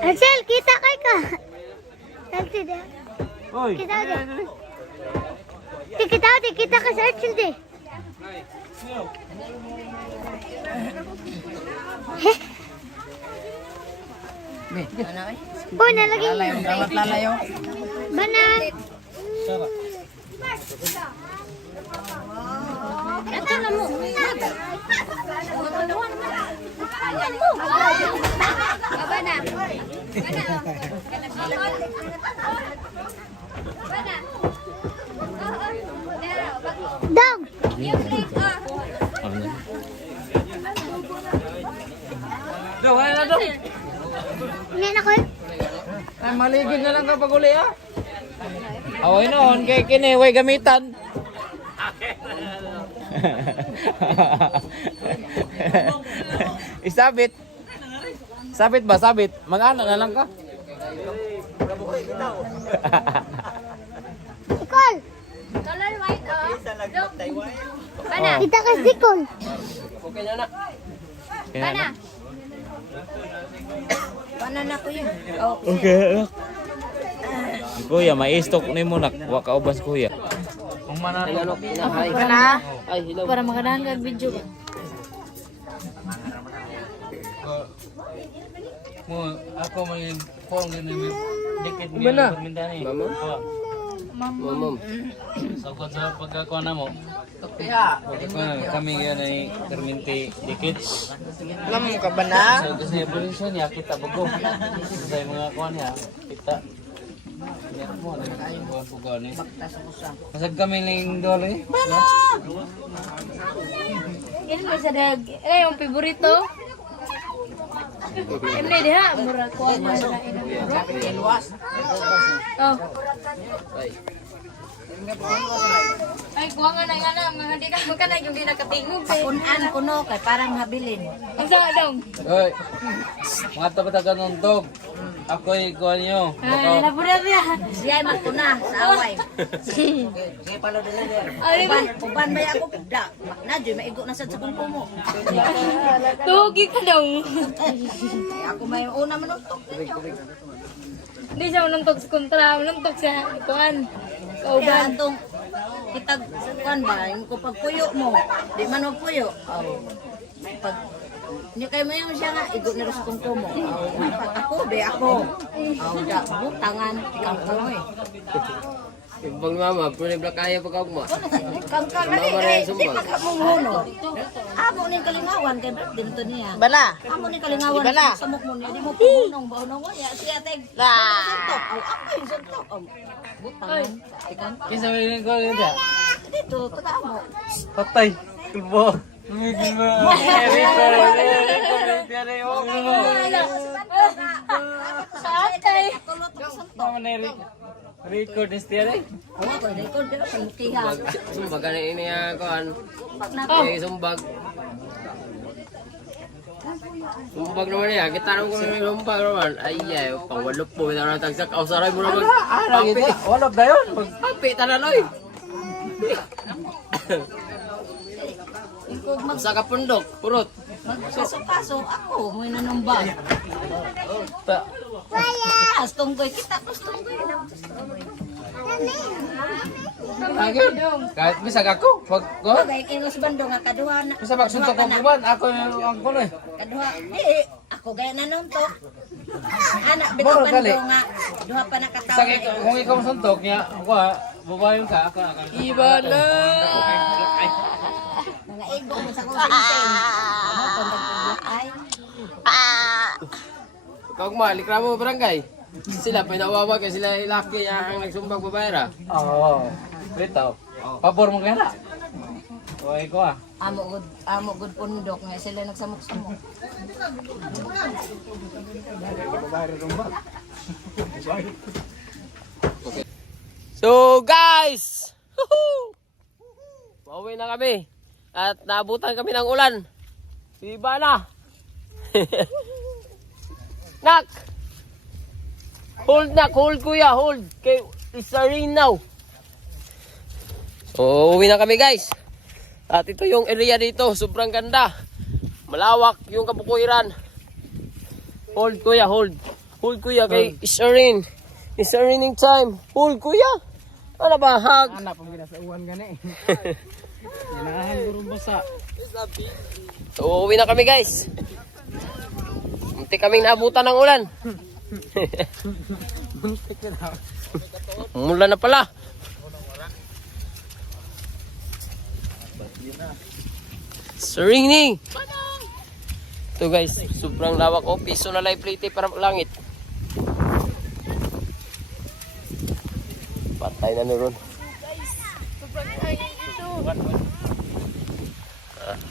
Ansel, kita kay ka. Ansel de. Kita de. Kita ka sa Ansel de. Una lagi. Lalayo. Mana? Natala mo. Baba na. Dog. Wala na daw. Hindi na ko. Ay, maligid na lang kapag uli ah. Away noon, kay kini, way gamitan. Isabit. Sabit ba? Sabit. Mag-ano na lang ka. Dikol. Color white, oh. Look. Bana. Kita ka sa Dikol. Okay na na. Bana. Banana ko yun. Okay. Kuya, may stock ni mo nak. Wa ka ubas kuya. Ay, ano, inahay. Ay, hello. Para magandang kag video. Mo, ako may phone ganun. Dikit mo yung permintaan eh. Mamam. Sakot sa pagkakuha na mo. Kami yan ay perminti dikit. Alam mo ka ba na? So kasi presyo niya kita bago. Sa mga kuha niya kita. Yan mo na yung buwan ni. Masag kami ng dole. Ini bisa dag. Yung favorito. Ini dia murah ko ang mga Oh. Ay, kuha nga na mga di ka na yung ginakatingog. Kunan kuno kay parang habilin. Ang sama dong. Hoy. Mga tapat ka ng dog. Ako'y kuha niyo. Ay, napunan niya. Siya magkuna sa away. Ay, Uban ba ako pigda? Na joy maigo na sad sa kungko mo. tugi ka dong. Ako may una manuntok. Hindi siya manuntok sa kontra, manuntok sa kuan. Kaya Kauban. atong kitag kuan ba yung kupag puyo mo. Di man magpuyo. Pag niya kayo mo yung siya nga, igo nila sa kungko mo. Pag ako, di ako. Da, butangan, ikang kamoy. Ibang mama, pero nabla kaya pag ako mo. Kangkang na di magkamunghuno. Amo ni kalingawan kay Brad dito niya. Bala. Amo ni kalingawan sa samok mo niya di mo pumunong ba nang waya siya tag. Suntok. Ako yung suntok. Butangan. Ikang Kisa may ko nito. dito tada mo. Patay. Kulbo. Atay. Tulot ka suntok. Record is tiare. Ako ko record pero pagtiha. Sumbag ka na ini kuan. Pag na Sumbag. Sumbag naman niya. Kita naman kung may sumbag naman. Ay, pangwalop po. Ito na tagsak. Saray mo naman. Papi. Wala ba yun? Papi, tananoy. ikog mag Sa kapundok. Purot. magpasok-pasok ako mo nanumbag. Astong koy kita astong koy. Kahit bisag ako. Pag ko. Kay kinos bando nga kaduha na. Bisa magsuntok ko kuman. Ako yung kuno eh. Kaduha. Ako gaya nanuntok. Anak bitaw Moro, bando gali. nga duha pa nakatawa. Sa kung ikaw suntok niya, ako babayon ka. Ako. Iba na. Mga ego mo sa kusinsin. Ano to nag-ay? Kung malik na mo barangay. Sila pinawawa kay sila ilaki ang nagsumbag babayra. Oo. Bitaw. Pabor mo kaya. Oy ko ah. Amo good pundok nga sila nagsamok-samok. So guys, pauwi na kami at naabutan kami ng ulan. Iba na. Nak. Hold kuya, hold. Kay it's a rain now. So uwi na kami guys. At ito yung area dito, sobrang ganda. Malawak yung kabukuiran. Hold kuya, hold. Hold kuya kay it's a rain. It's a raining time. Hold kuya. Ano ba, hug? Anak pang sa uwan gani. Ganahan gurong basa. So, uwi na kami guys. Munti kaming naabutan ng ulan. Umulan na pala. Sarining. Ito guys, sobrang lawak. Oh, piso na live plate para langit. Patay na meron.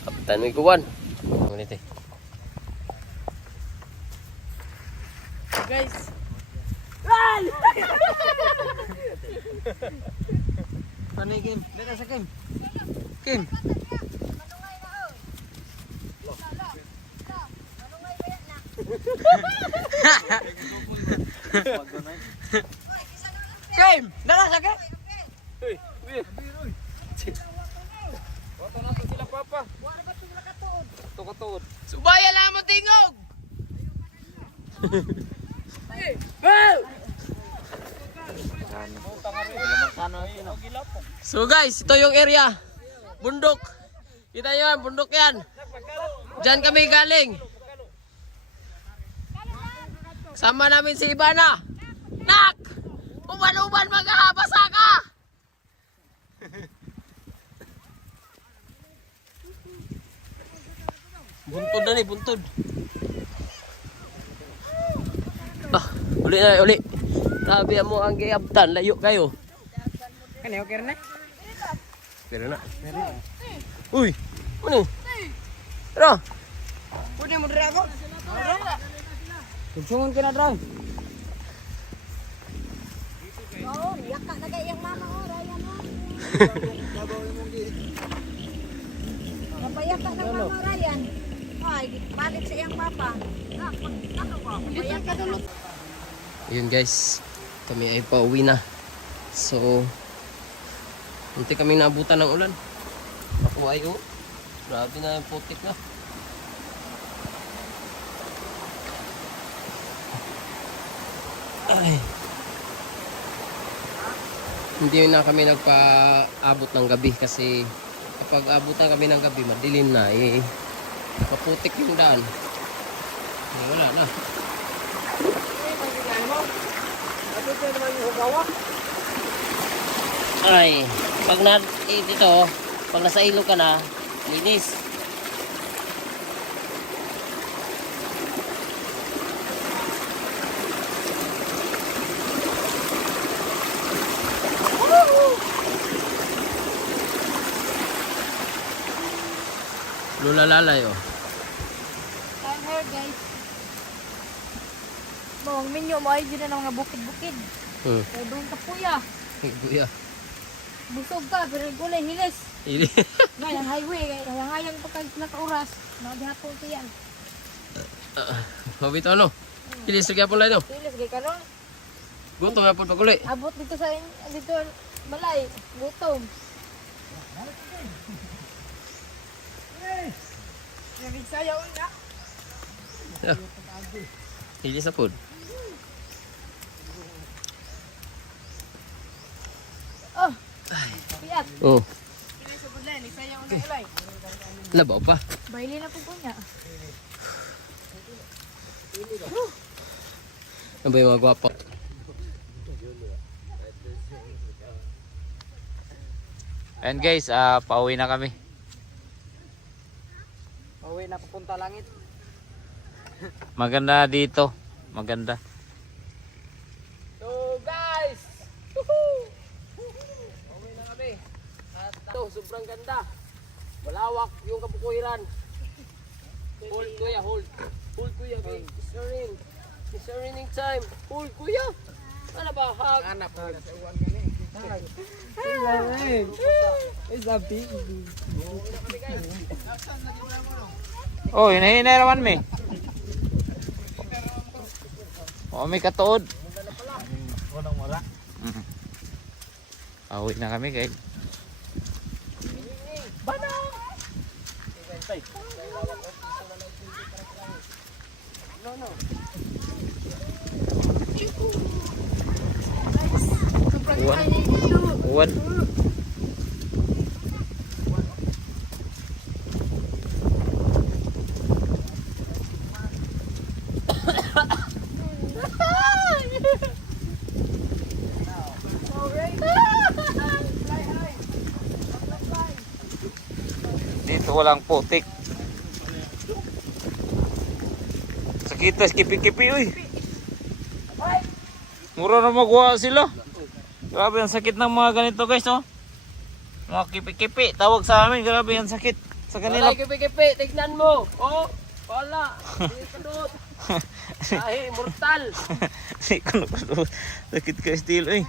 Kapitan mo ikuwan. Ngunit eh. Guys. Panay game. Dito sa game. Game. Game! Dala sa game! Subaya lang mo tingog! So guys, ito yung area. Bundok. Kita nyo yan, bundok yan. Diyan kami galing. Sama namin si Ivana. Nak! Uban-uban magkakabasa ka! Buntod na ni, buntod. Ah, uli na, uli. Sabi mo ang gayabtan, layo kayo. Kan okay na. Pero na. Uy! Ano? Tara! Pwede mo dira ako. Tugsungon ka na dra. Oo, yaka na kay iyang mama, oh, Ryan, oh. Napayaka ng mama, Ryan. Ay, balik sa iyang papa. Ano ba? Napayaka na. Ayun guys, kami ay pauwi na. So, hindi kami naabutan ng ulan. Ako ay oh, grabe na yung putik na. Ay. Hindi na kami nagpa-abot ng gabi kasi kapag abutan kami ng gabi, madilim na eh. Maputik yung daan. Eh, wala na. Ay, pag na dito, pag nasa ilog ka na, linis. Lulalalay oh. I'm here guys. Bawang minyo mo ay dyan na mga bukid-bukid. Kaya doon ka puya. Kuya. Busog ka, pero gulay hilis. Ili. Ngayon, highway, hayang pagka nakauras. Nakadihapon ko yan. Mabito ano? Hilis lagi apon lang no? Hilis, gay karon. Gutom nga po paguli. Abot dito sa dito balay, gutom. Hilis na po. Oh, piyat. Oh. Labaw pa. Baili na po po niya. Ano ba yung mga gwapa? And guys, pauwi na kami. Pauwi na papunta langit. Maganda dito. Maganda. So guys! Woohoo! Uwi na kami. At ito, sobrang ganda. Malawak yung kabukuhiran. Hold kuya, hold. Hold kuya, okay? It's raining. It's raining time. Hold kuya. Ano ba? Hug. Anak po sa uwan gani. It's a big. Oh, hinahinay raman mi. Oh, may katuod. Walang wala. Pauwi na kami guys. Uwan. Dito walang putik. Sakitas kipi-kipi uy. Mura na magawa sila. Grabe ang sakit ng mga ganito guys oh. Mga kipi-kipi tawag sa amin, grabe ang sakit sa kanila. Wala kipi-kipi, tignan mo. Oh, wala. Hindi kanot. Ay, mortal. Hindi ko na sakit ka still eh.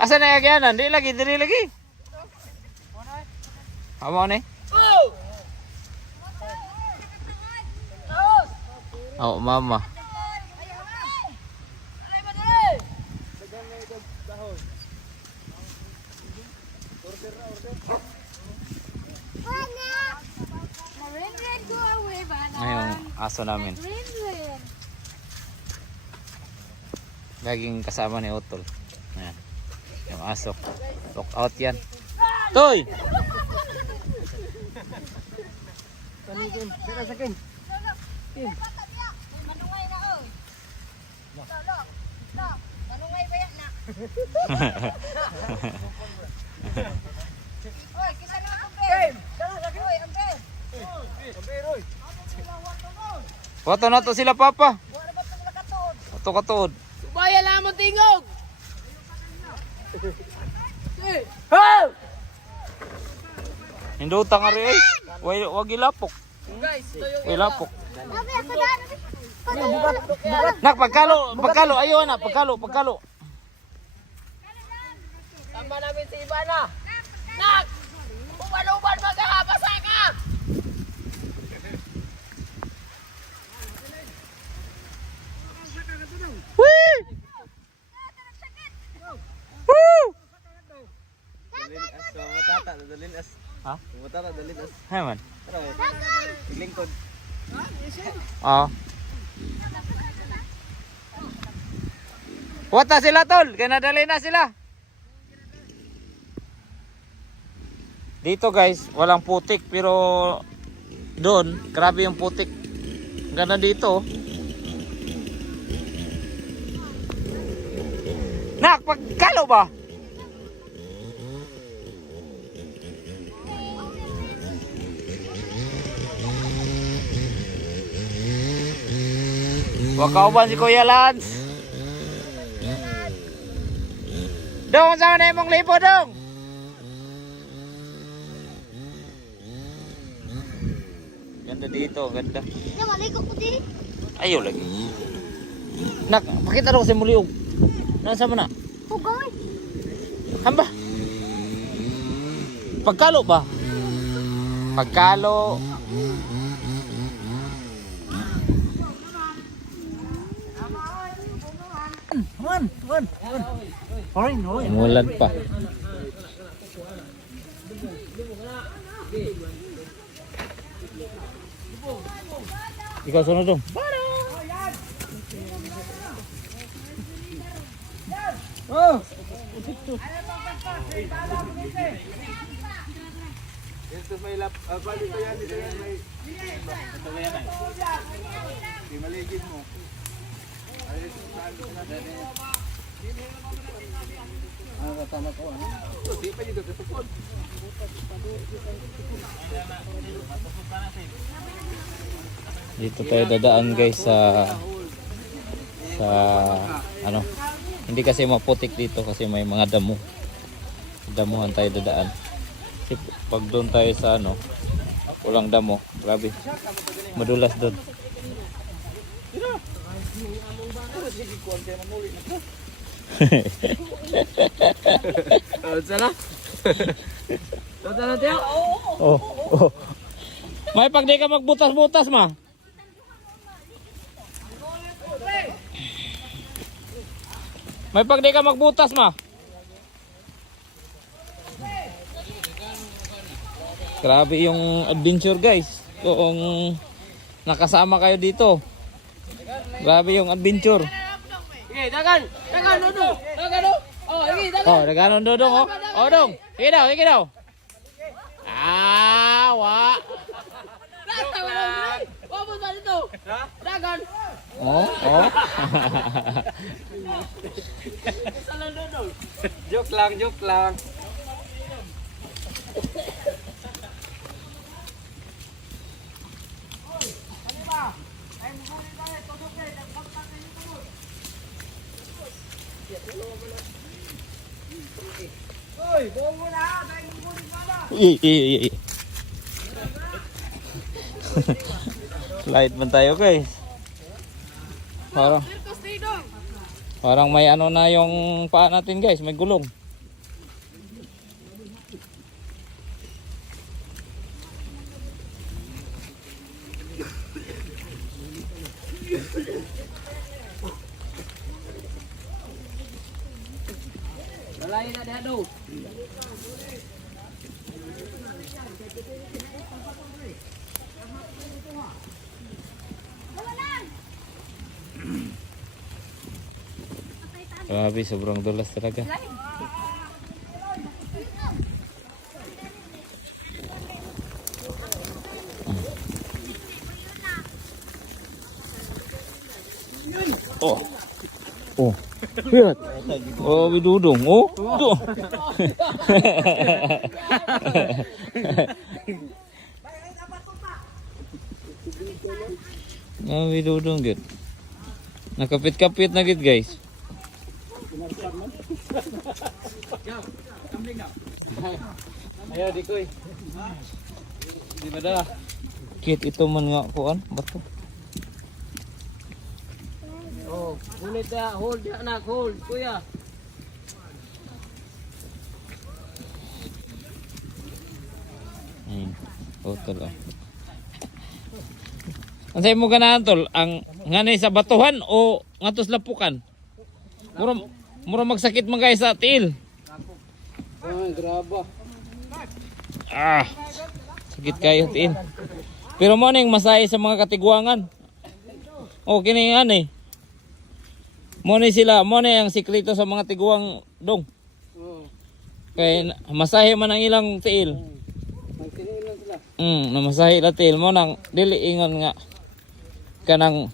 Asa na yagyanan? Di lagi, diri lagi. Amo ni? Oh, mama. Ren, go away, bana. Ngayong aso namin. Ren. Laging kasama ni Utol. Ayan. Yung aso. Lock out yan. Toy! Manungay na oy. Lolo. Manungay ba yan na? Oy, kisa na ako, Ben. Oy, ang Ben. Foto na to sila papa. Wala ba itong nakatuod? Foto katuod. Subaya lang mo tingog! Hinduta nga rin eh. Wag ilapok. Guys, ito yung Way lapok. Sabi ako daan. Nak, pagkalo. Ayaw na, pagkalo. tama namin si Ivana. Nak! Uban-uban magkakabasa ka! Ha? Hay man. Oh. Wata sila tol, kaya nadali na sila. Dito guys, walang putik pero doon, grabe yung putik. Ganda dito. Nak, pagkalo ba? Wakauban si Kuya Lance. Dong, sama na imong lipo dong. Ganda dito, ganda. Hindi, maliko ko din. Ayaw lagi. Nak, pakita daw kasi muliog. Nasa mo na? Hugaw eh. Hamba. Pagkalo ba? Pagkalo. Umulan pa. Ikaw sunod dong. Ito may dito yan, may may maligid mo. Ayos saan ko na dali. Tama ko. Di pa dito katukod. Dito tayo dadaan guys sa ano. Hindi kasi maputik dito kasi may mga damo. Damuhan tayo dadaan. Kasi pag doon tayo sa ano, walang damo. Grabe. Madulas doon. Sana? Sana tayo? Oh. May pag di ka magbutas-butas ma. May pag di ka magbutas ma. Grabe yung adventure guys. Kung nakasama kayo dito. Grabe yung adventure. Sige, dagan, Dodong. Dagan, oh. Oh, sige, dagan. Oh, nagano Dodong oh. Oh, Dong. Sige daw. Wa. Wabot ba dito? Dagan. Oh. Joke lang. Light man tayo guys. Parang may ano na yung paa natin guys, may gulong. Lalay na diha do. Grabe, sobrang dulas talaga. Oh. Oh. Lihat. Oh, bidudong. Oh. Tuh. Oh, bidudong gid. Nakapit-kapit na gid, guys. Ayo dikoy. Di ba da? Kit ito man nga kuan, bato. Oh, kunit ya, hold ya anak, hold, kuya. Tol. Ansay mo ganahan tol, ang nganay sa batuhan o ngatos lapukan? Mura magsakit man guys sa tiil. Ay, graba. Ah. Sakit kayo tiil. Pero mo ning masahe sa mga katigwangan. O kini ani. Mo ni sila, mo ni ang sikreto sa mga tiguang dong. Kay masahe man ang ilang tiil. Magtinilan sila. Namasahe la tiil mo nang dili ingon nga kanang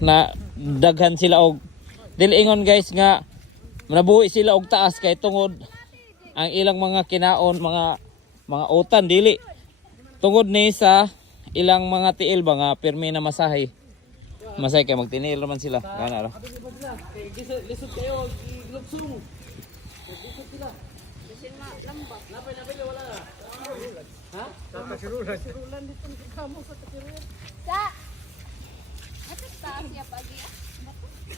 na daghan sila og dili ingon guys nga nabuhi sila og taas kay tungod ang ilang mga kinaon mga utan dili tungod ni sa ilang mga tiil ba nga pirmi na masahe kay magtiniil naman sila gana ra. Lisod kayo, iglugsong.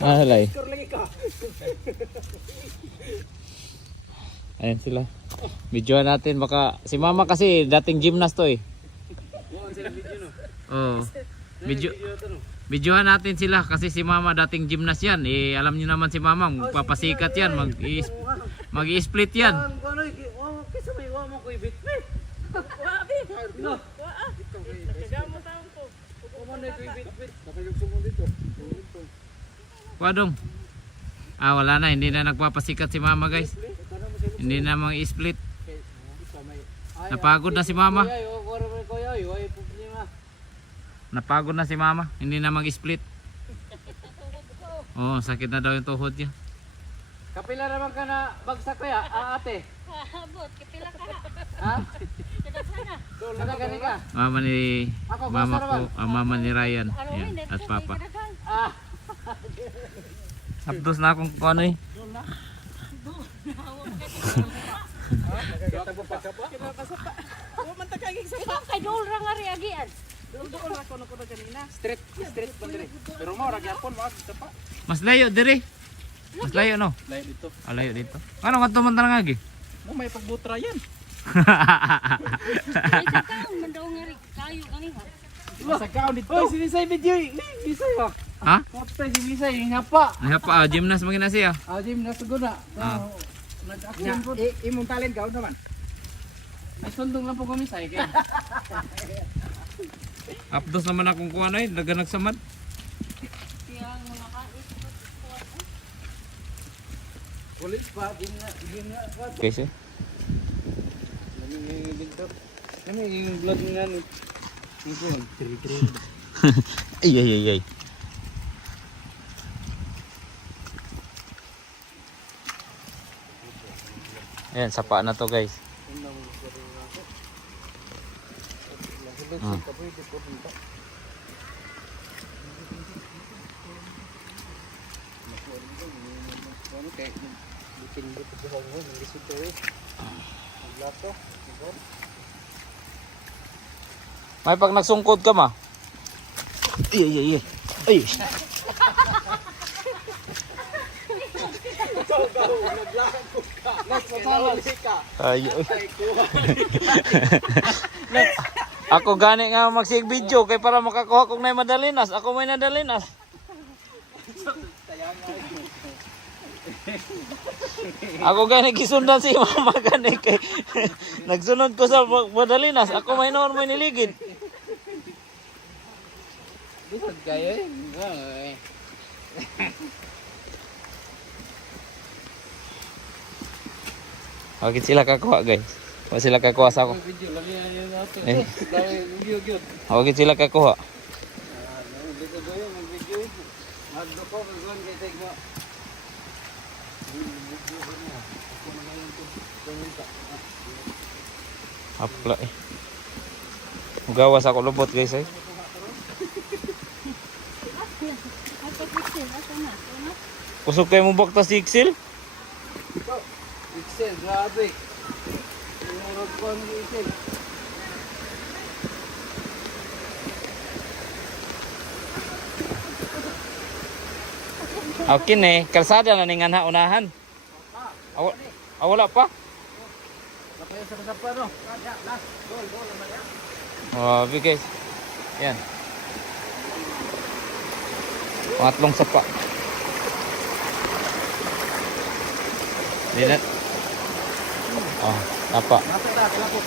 Halay. Ayan sila. Videoan natin baka si mama kasi dating gymnast to eh. Oh. Videoan natin sila kasi si mama dating gymnast yan. Eh alam niyo naman si mama magpapasikat yan, mag-i-split yan. Ano, kisa may wa mo ko ibit. Wabi. No. Kagamo taon ko. Kumo na ko ibit. Nakayugsumo dito. Kwadong. Wala na, hindi na nagpapasikat si mama guys. Hindi na mag-i-split. Napagod na si mama. Napagod na si mama, hindi na mag-split. Oh, sakit na daw yung tuhod niya. Kapila naman ka na bagsak kaya, ate. Abot, kapila ka. Ha? Kada gani ka? Mama ni Ako, mama basta ko, naman. mama ni Ryan. Yan, at papa. Ah. Abdos na akong kung ano eh. Kay dol ra nga reagian. Street bandre. Pero mo ra gyapon mo sa pa. Mas layo diri. Mas layo no. Lain dito. Layo dito. Ano nga tuman tanang agi? Mo may pagbutra yan. Ay sa mandaw nga ri kayo kanina. Sa kaon dito. Oy, sinisay video. Sinisay ba? Ha? Kapta sinisay ngapa. Ay pa, gymnast magina siya. Ajim na suguna. Nag-action po. Imong talent ka naman. Ay sundong lang po kami sa kay. Abdos naman akong kuha na eh, daga nagsamad. Pulis pa din na Okay sir. Kami yung blood nga ni. Ipon. Ay. Ayan, sapa na to guys. May pag nagsungkod ka ma. Ay. Ay. Ako gani nga magsig video kay para makakuha kog nay madalinas. Ako may nadalinas. Ako gani gisundan si mama gani kay nagsunod ko sa madalinas. Ako may noon may niligid. Bisag kayo eh. Bakit sila kakuha guys? Bakit sila kakuha sa ako? Video lagi ayo nato. Eh. Dali video gyud. Bakit sila kakuha? Dito dayo mag video. Magdo ko kagon kay tig mo. Apla eh. Gawas ako lubot guys eh. Kusog kayo mo bakta si Ixil? Excel, grabe. Murag ko ang Excel. Akin eh, kalsada na ningan ha unahan. Wala pa? Kapaya sa kasapa no. Last. Gol naman yan. Oh, guys. Yan. Pangatlong sapa. Dilat. Oh, apa? Nasa ta kalapot.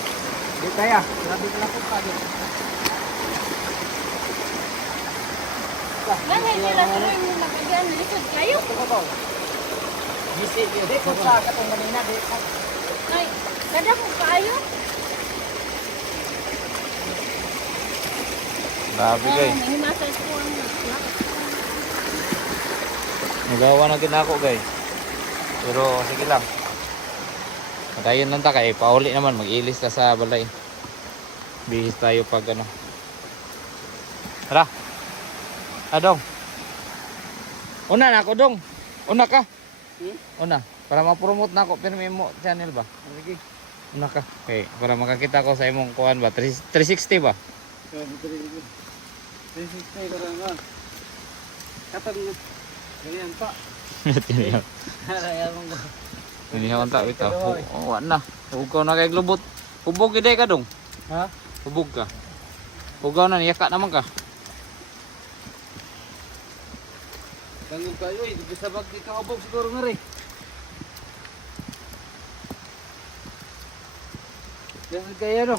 Di kaya, grabe kalapot pa din. Ganyan nila tuloy mo nakagaan lisod kayo. Visit yun. Dito sa katong kanina. Ay, kada ko kaayo. Grabe guys. Himasay ko ang Nagawa na ginako guys. Pero sige lang. Patayon lang ta kay pauli naman mag-ilis ta sa balay. Bihis tayo pag ano. Tara. Dong. Una na ako dong. Una ka. Una para ma-promote na ako pero may mo channel ba? Sige. Una ka. Okay, para makakita ko sa imong kuan ba 360 ba? 360 ko lang ah. Katong ganyan pa. Tiniya. Ayaw mo. Tiniya on ta bitaw. Oh, na. Hugaw na kay glubot. Hubog gid ka dong. Ha? Hubog ka. Hugaw na niya ka naman ka. Tangog kayo eh. Di sa bag di ka kabog siguro nga rin. Yan kaya no.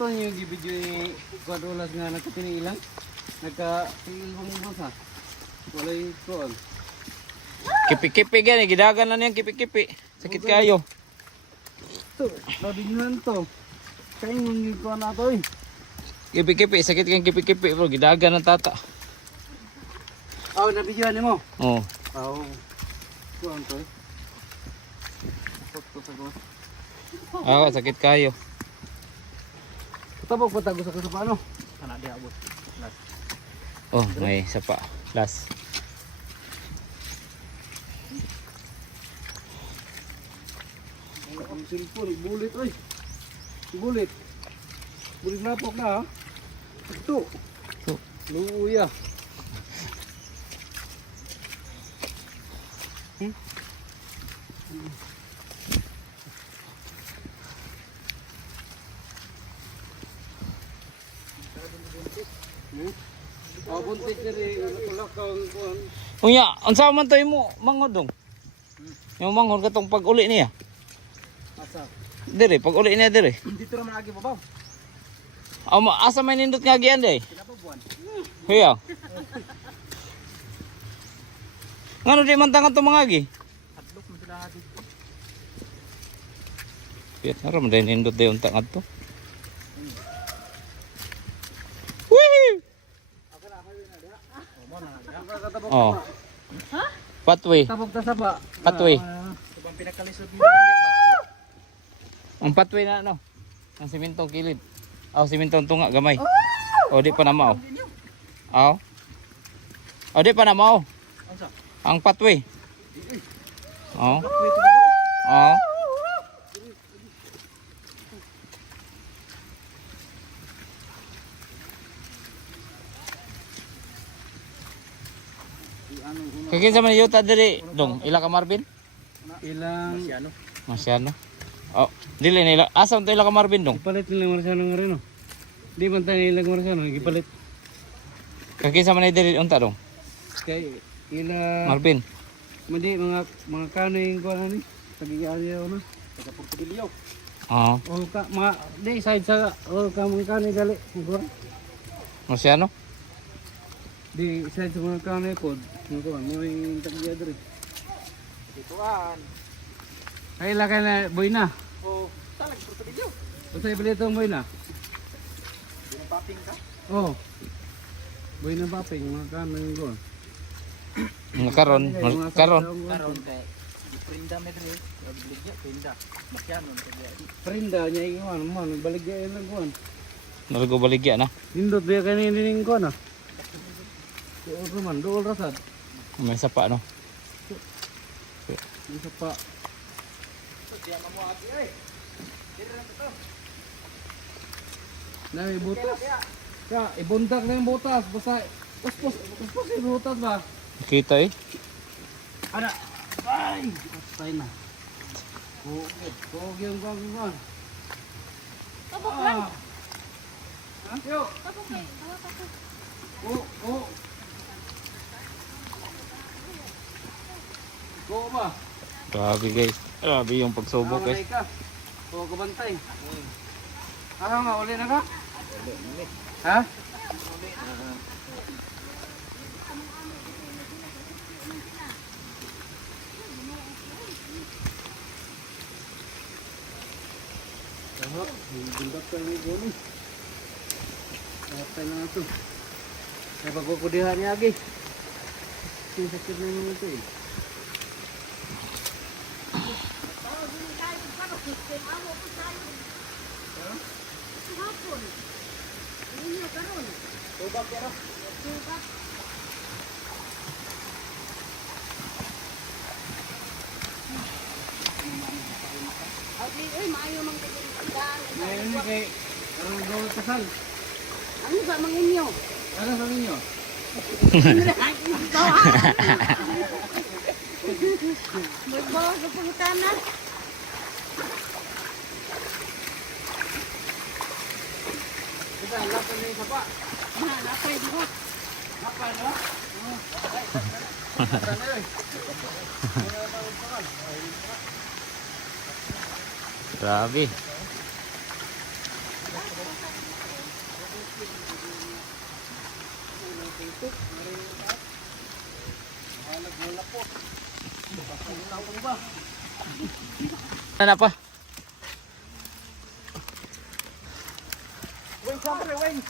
Ito yung video ni Guadolas nga nagkatiniilang. Nagka-tingil mo sa. Wala yung koon. Kipi-kipi gani gidagan na niyang kipi-kipi. Sakit kayo. Ito, labignan to. Kaya yung koon na to eh. Kipi-kipi, sakit kang kipi-kipi bro. Gidagan ng tata. Oh, nabigyan ni mo. Oh. Oh. Koon to eh. Sakto sa ko. Sakit kayo. Tabog patago sa kasapano. Anak dia abot. Oh, may sapa. Last. Ang cellphone, bulit oy. Bulit. Bulit lapok na ha. Ito. Luya. Buntit na rin. Kulak kang kuhan. Unya, unsa man tayo mo mangod dong? Yung mangod katong pag uli niya. Asa? Dire, pag uli niya dire. Dito naman lagi babaw. Asa may nindot nga gian day? Pinababuan. Huya. Ngano di man tangan to mga gi? Hadlok mo sila dito. Piyat na ram din nindot day unta ngadto. Wee! Oh. Ha? Patway. Tabog ta sa ba? Patway. Subang pinakalisod mo. Ang patway na ano? Ang simintong kilid. Simintong tunga gamay. O di pa na mao. O di pa na mao. Ang patway. Kaya sa man yuta diri dong ila ka Marvin? Ilang Masyano. Dili nila. Asa unta ila ka Marvin dong? gipalit nila Marciano nga rin no. Di man tayo ilang Marciano gipalit. Kaya sa man diri unta dong? Kay ila Marvin. madi mga kanoy ko ani. Pag-iarya na. Sa Portobilyo. Oo. O ka mga di side sa o ka mga kanoy gali. Siguro. Masyano. Di, side sa mga kanay po. Mga kuhan, mga tagya diri. Dituan. Ay, lakay na, boy na. O, talag po sa video. Basta ibalik itong boy na. Pinapapping ka? Oo. Boy na paping, mga kanay ko. Mga karon, karon. Karon kay. Prinda medre. Obligya, prinda. Makyanon kaya. Prinda niya iwan man, baligya lang kuan. Nargo baligya na. Hindot biya kanin ning kuan ah. Dool man, dool rasad. May sapa no. Isa pa. Na may butas. Ya, ibundak na yung butas. Basta, puspos yung butas ba? Kita eh. Ada. Ay! Patay na. Kugid yung gagawin. Tabok lang. Yo! Tabok lang. Hawak ako. Oh! Go ba? Grabe guys. Grabe yung pagsubok guys. Ka. O, kabantay. Ano nga, uli na ka? Ha? Tahap, bundak ka ng gulong. Patay na ito. Ay, pagkukudihan niya lagi. Sakit na naman ito eh. Ngayon ni kay karong gawin kasal. Ano ba mga inyo? Ano sa ninyo? Magbawa sa pangutanan. Kita, lapan na yung sapa. Napay mo. Lapan, no? Grabe. Ano pa? Wing, siyempre, wing.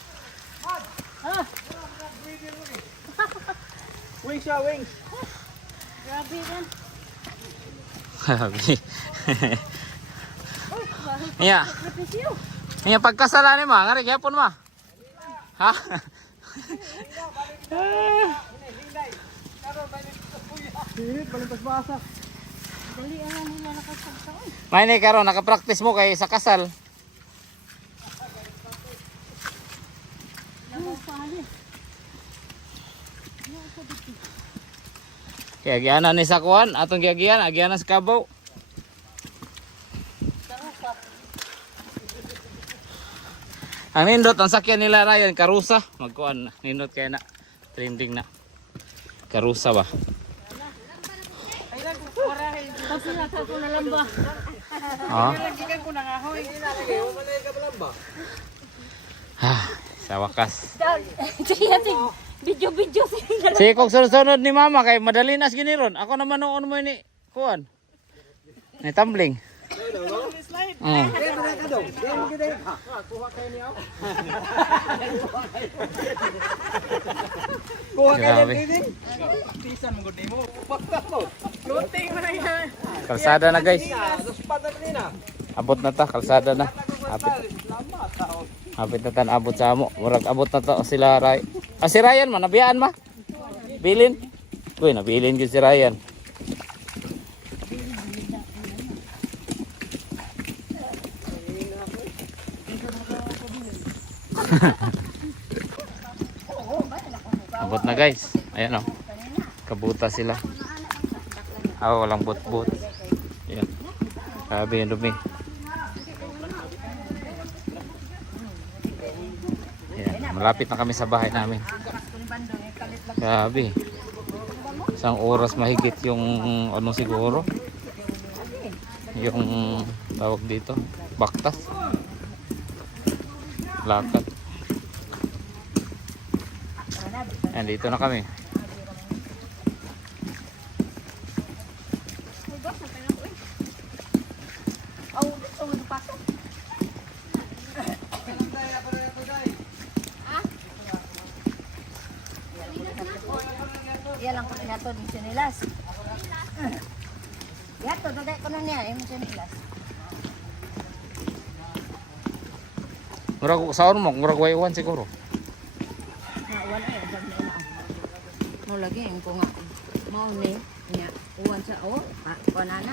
Wing siya, wing. Grabe yan. Grabe. Iya. Iya pagkasalan ni ma, ngari gyapon ma. Ha? Dali ang nila nakasagsaon. May ni karon naka-practice mo kay sa kasal. Kaya giana ni sa kuan, atong giagian, agiana sa kabaw. Ang nindot ang sakyan nila Ryan, karusa, magkuan na, nindot kaya na, trending na. Karusa ba? Tapos nasa ko na lang ba? Oh. Sa wakas. Video-video sila. Sige kung sunod-sunod ni mama kay madali na giniron. Ako naman noon mo ni kuan. Ni tumbling. Kuha kayo Grabe. ng leading. Pisan mo gud mo. Pakta mo. Luting mo na yan. Kalsada na guys. Spot na nina. Abot na ta, kalsada na. Hapit na tan abot sa amo. Murag abot na to sila Ray. Ah si Ryan man, nabiyaan ma. Bilin. Uy, nabilin gyud si Ryan. Abot na guys. Ayan oh. Kabuta sila. Walang bot-bot. Ayan. Grabe yung dumi. Ayan. Malapit na kami sa bahay namin. Grabe. Isang oras mahigit yung ano siguro. Yung tawag dito. Baktas. Lakad. Ayan, dito na kami. Oh, dito mo pasok. Iya lang ko nato din sinilas. Yato dagay ko na niya imong sinilas. Murag saon mo, murag waiwan siguro. Nawan ay dag na ina. Mo lagi ko nga. Mao ni nya uwan sa o kanana.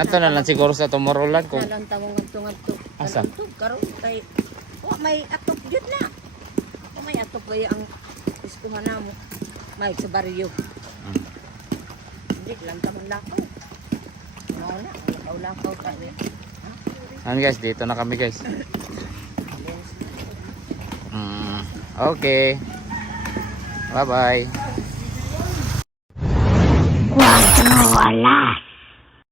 Ato na lang siguro sa Tomorrowland kung Nalang tamong ngadto-ngadto. Asa? Karon kay may atop jud na. May atop ba ang iskuhan namo. May sa baryo. Hindi lang tamang lakaw. Mao na, lakaw tayo. ano guys, dito na kami guys. Okay. Bye-bye. Wala.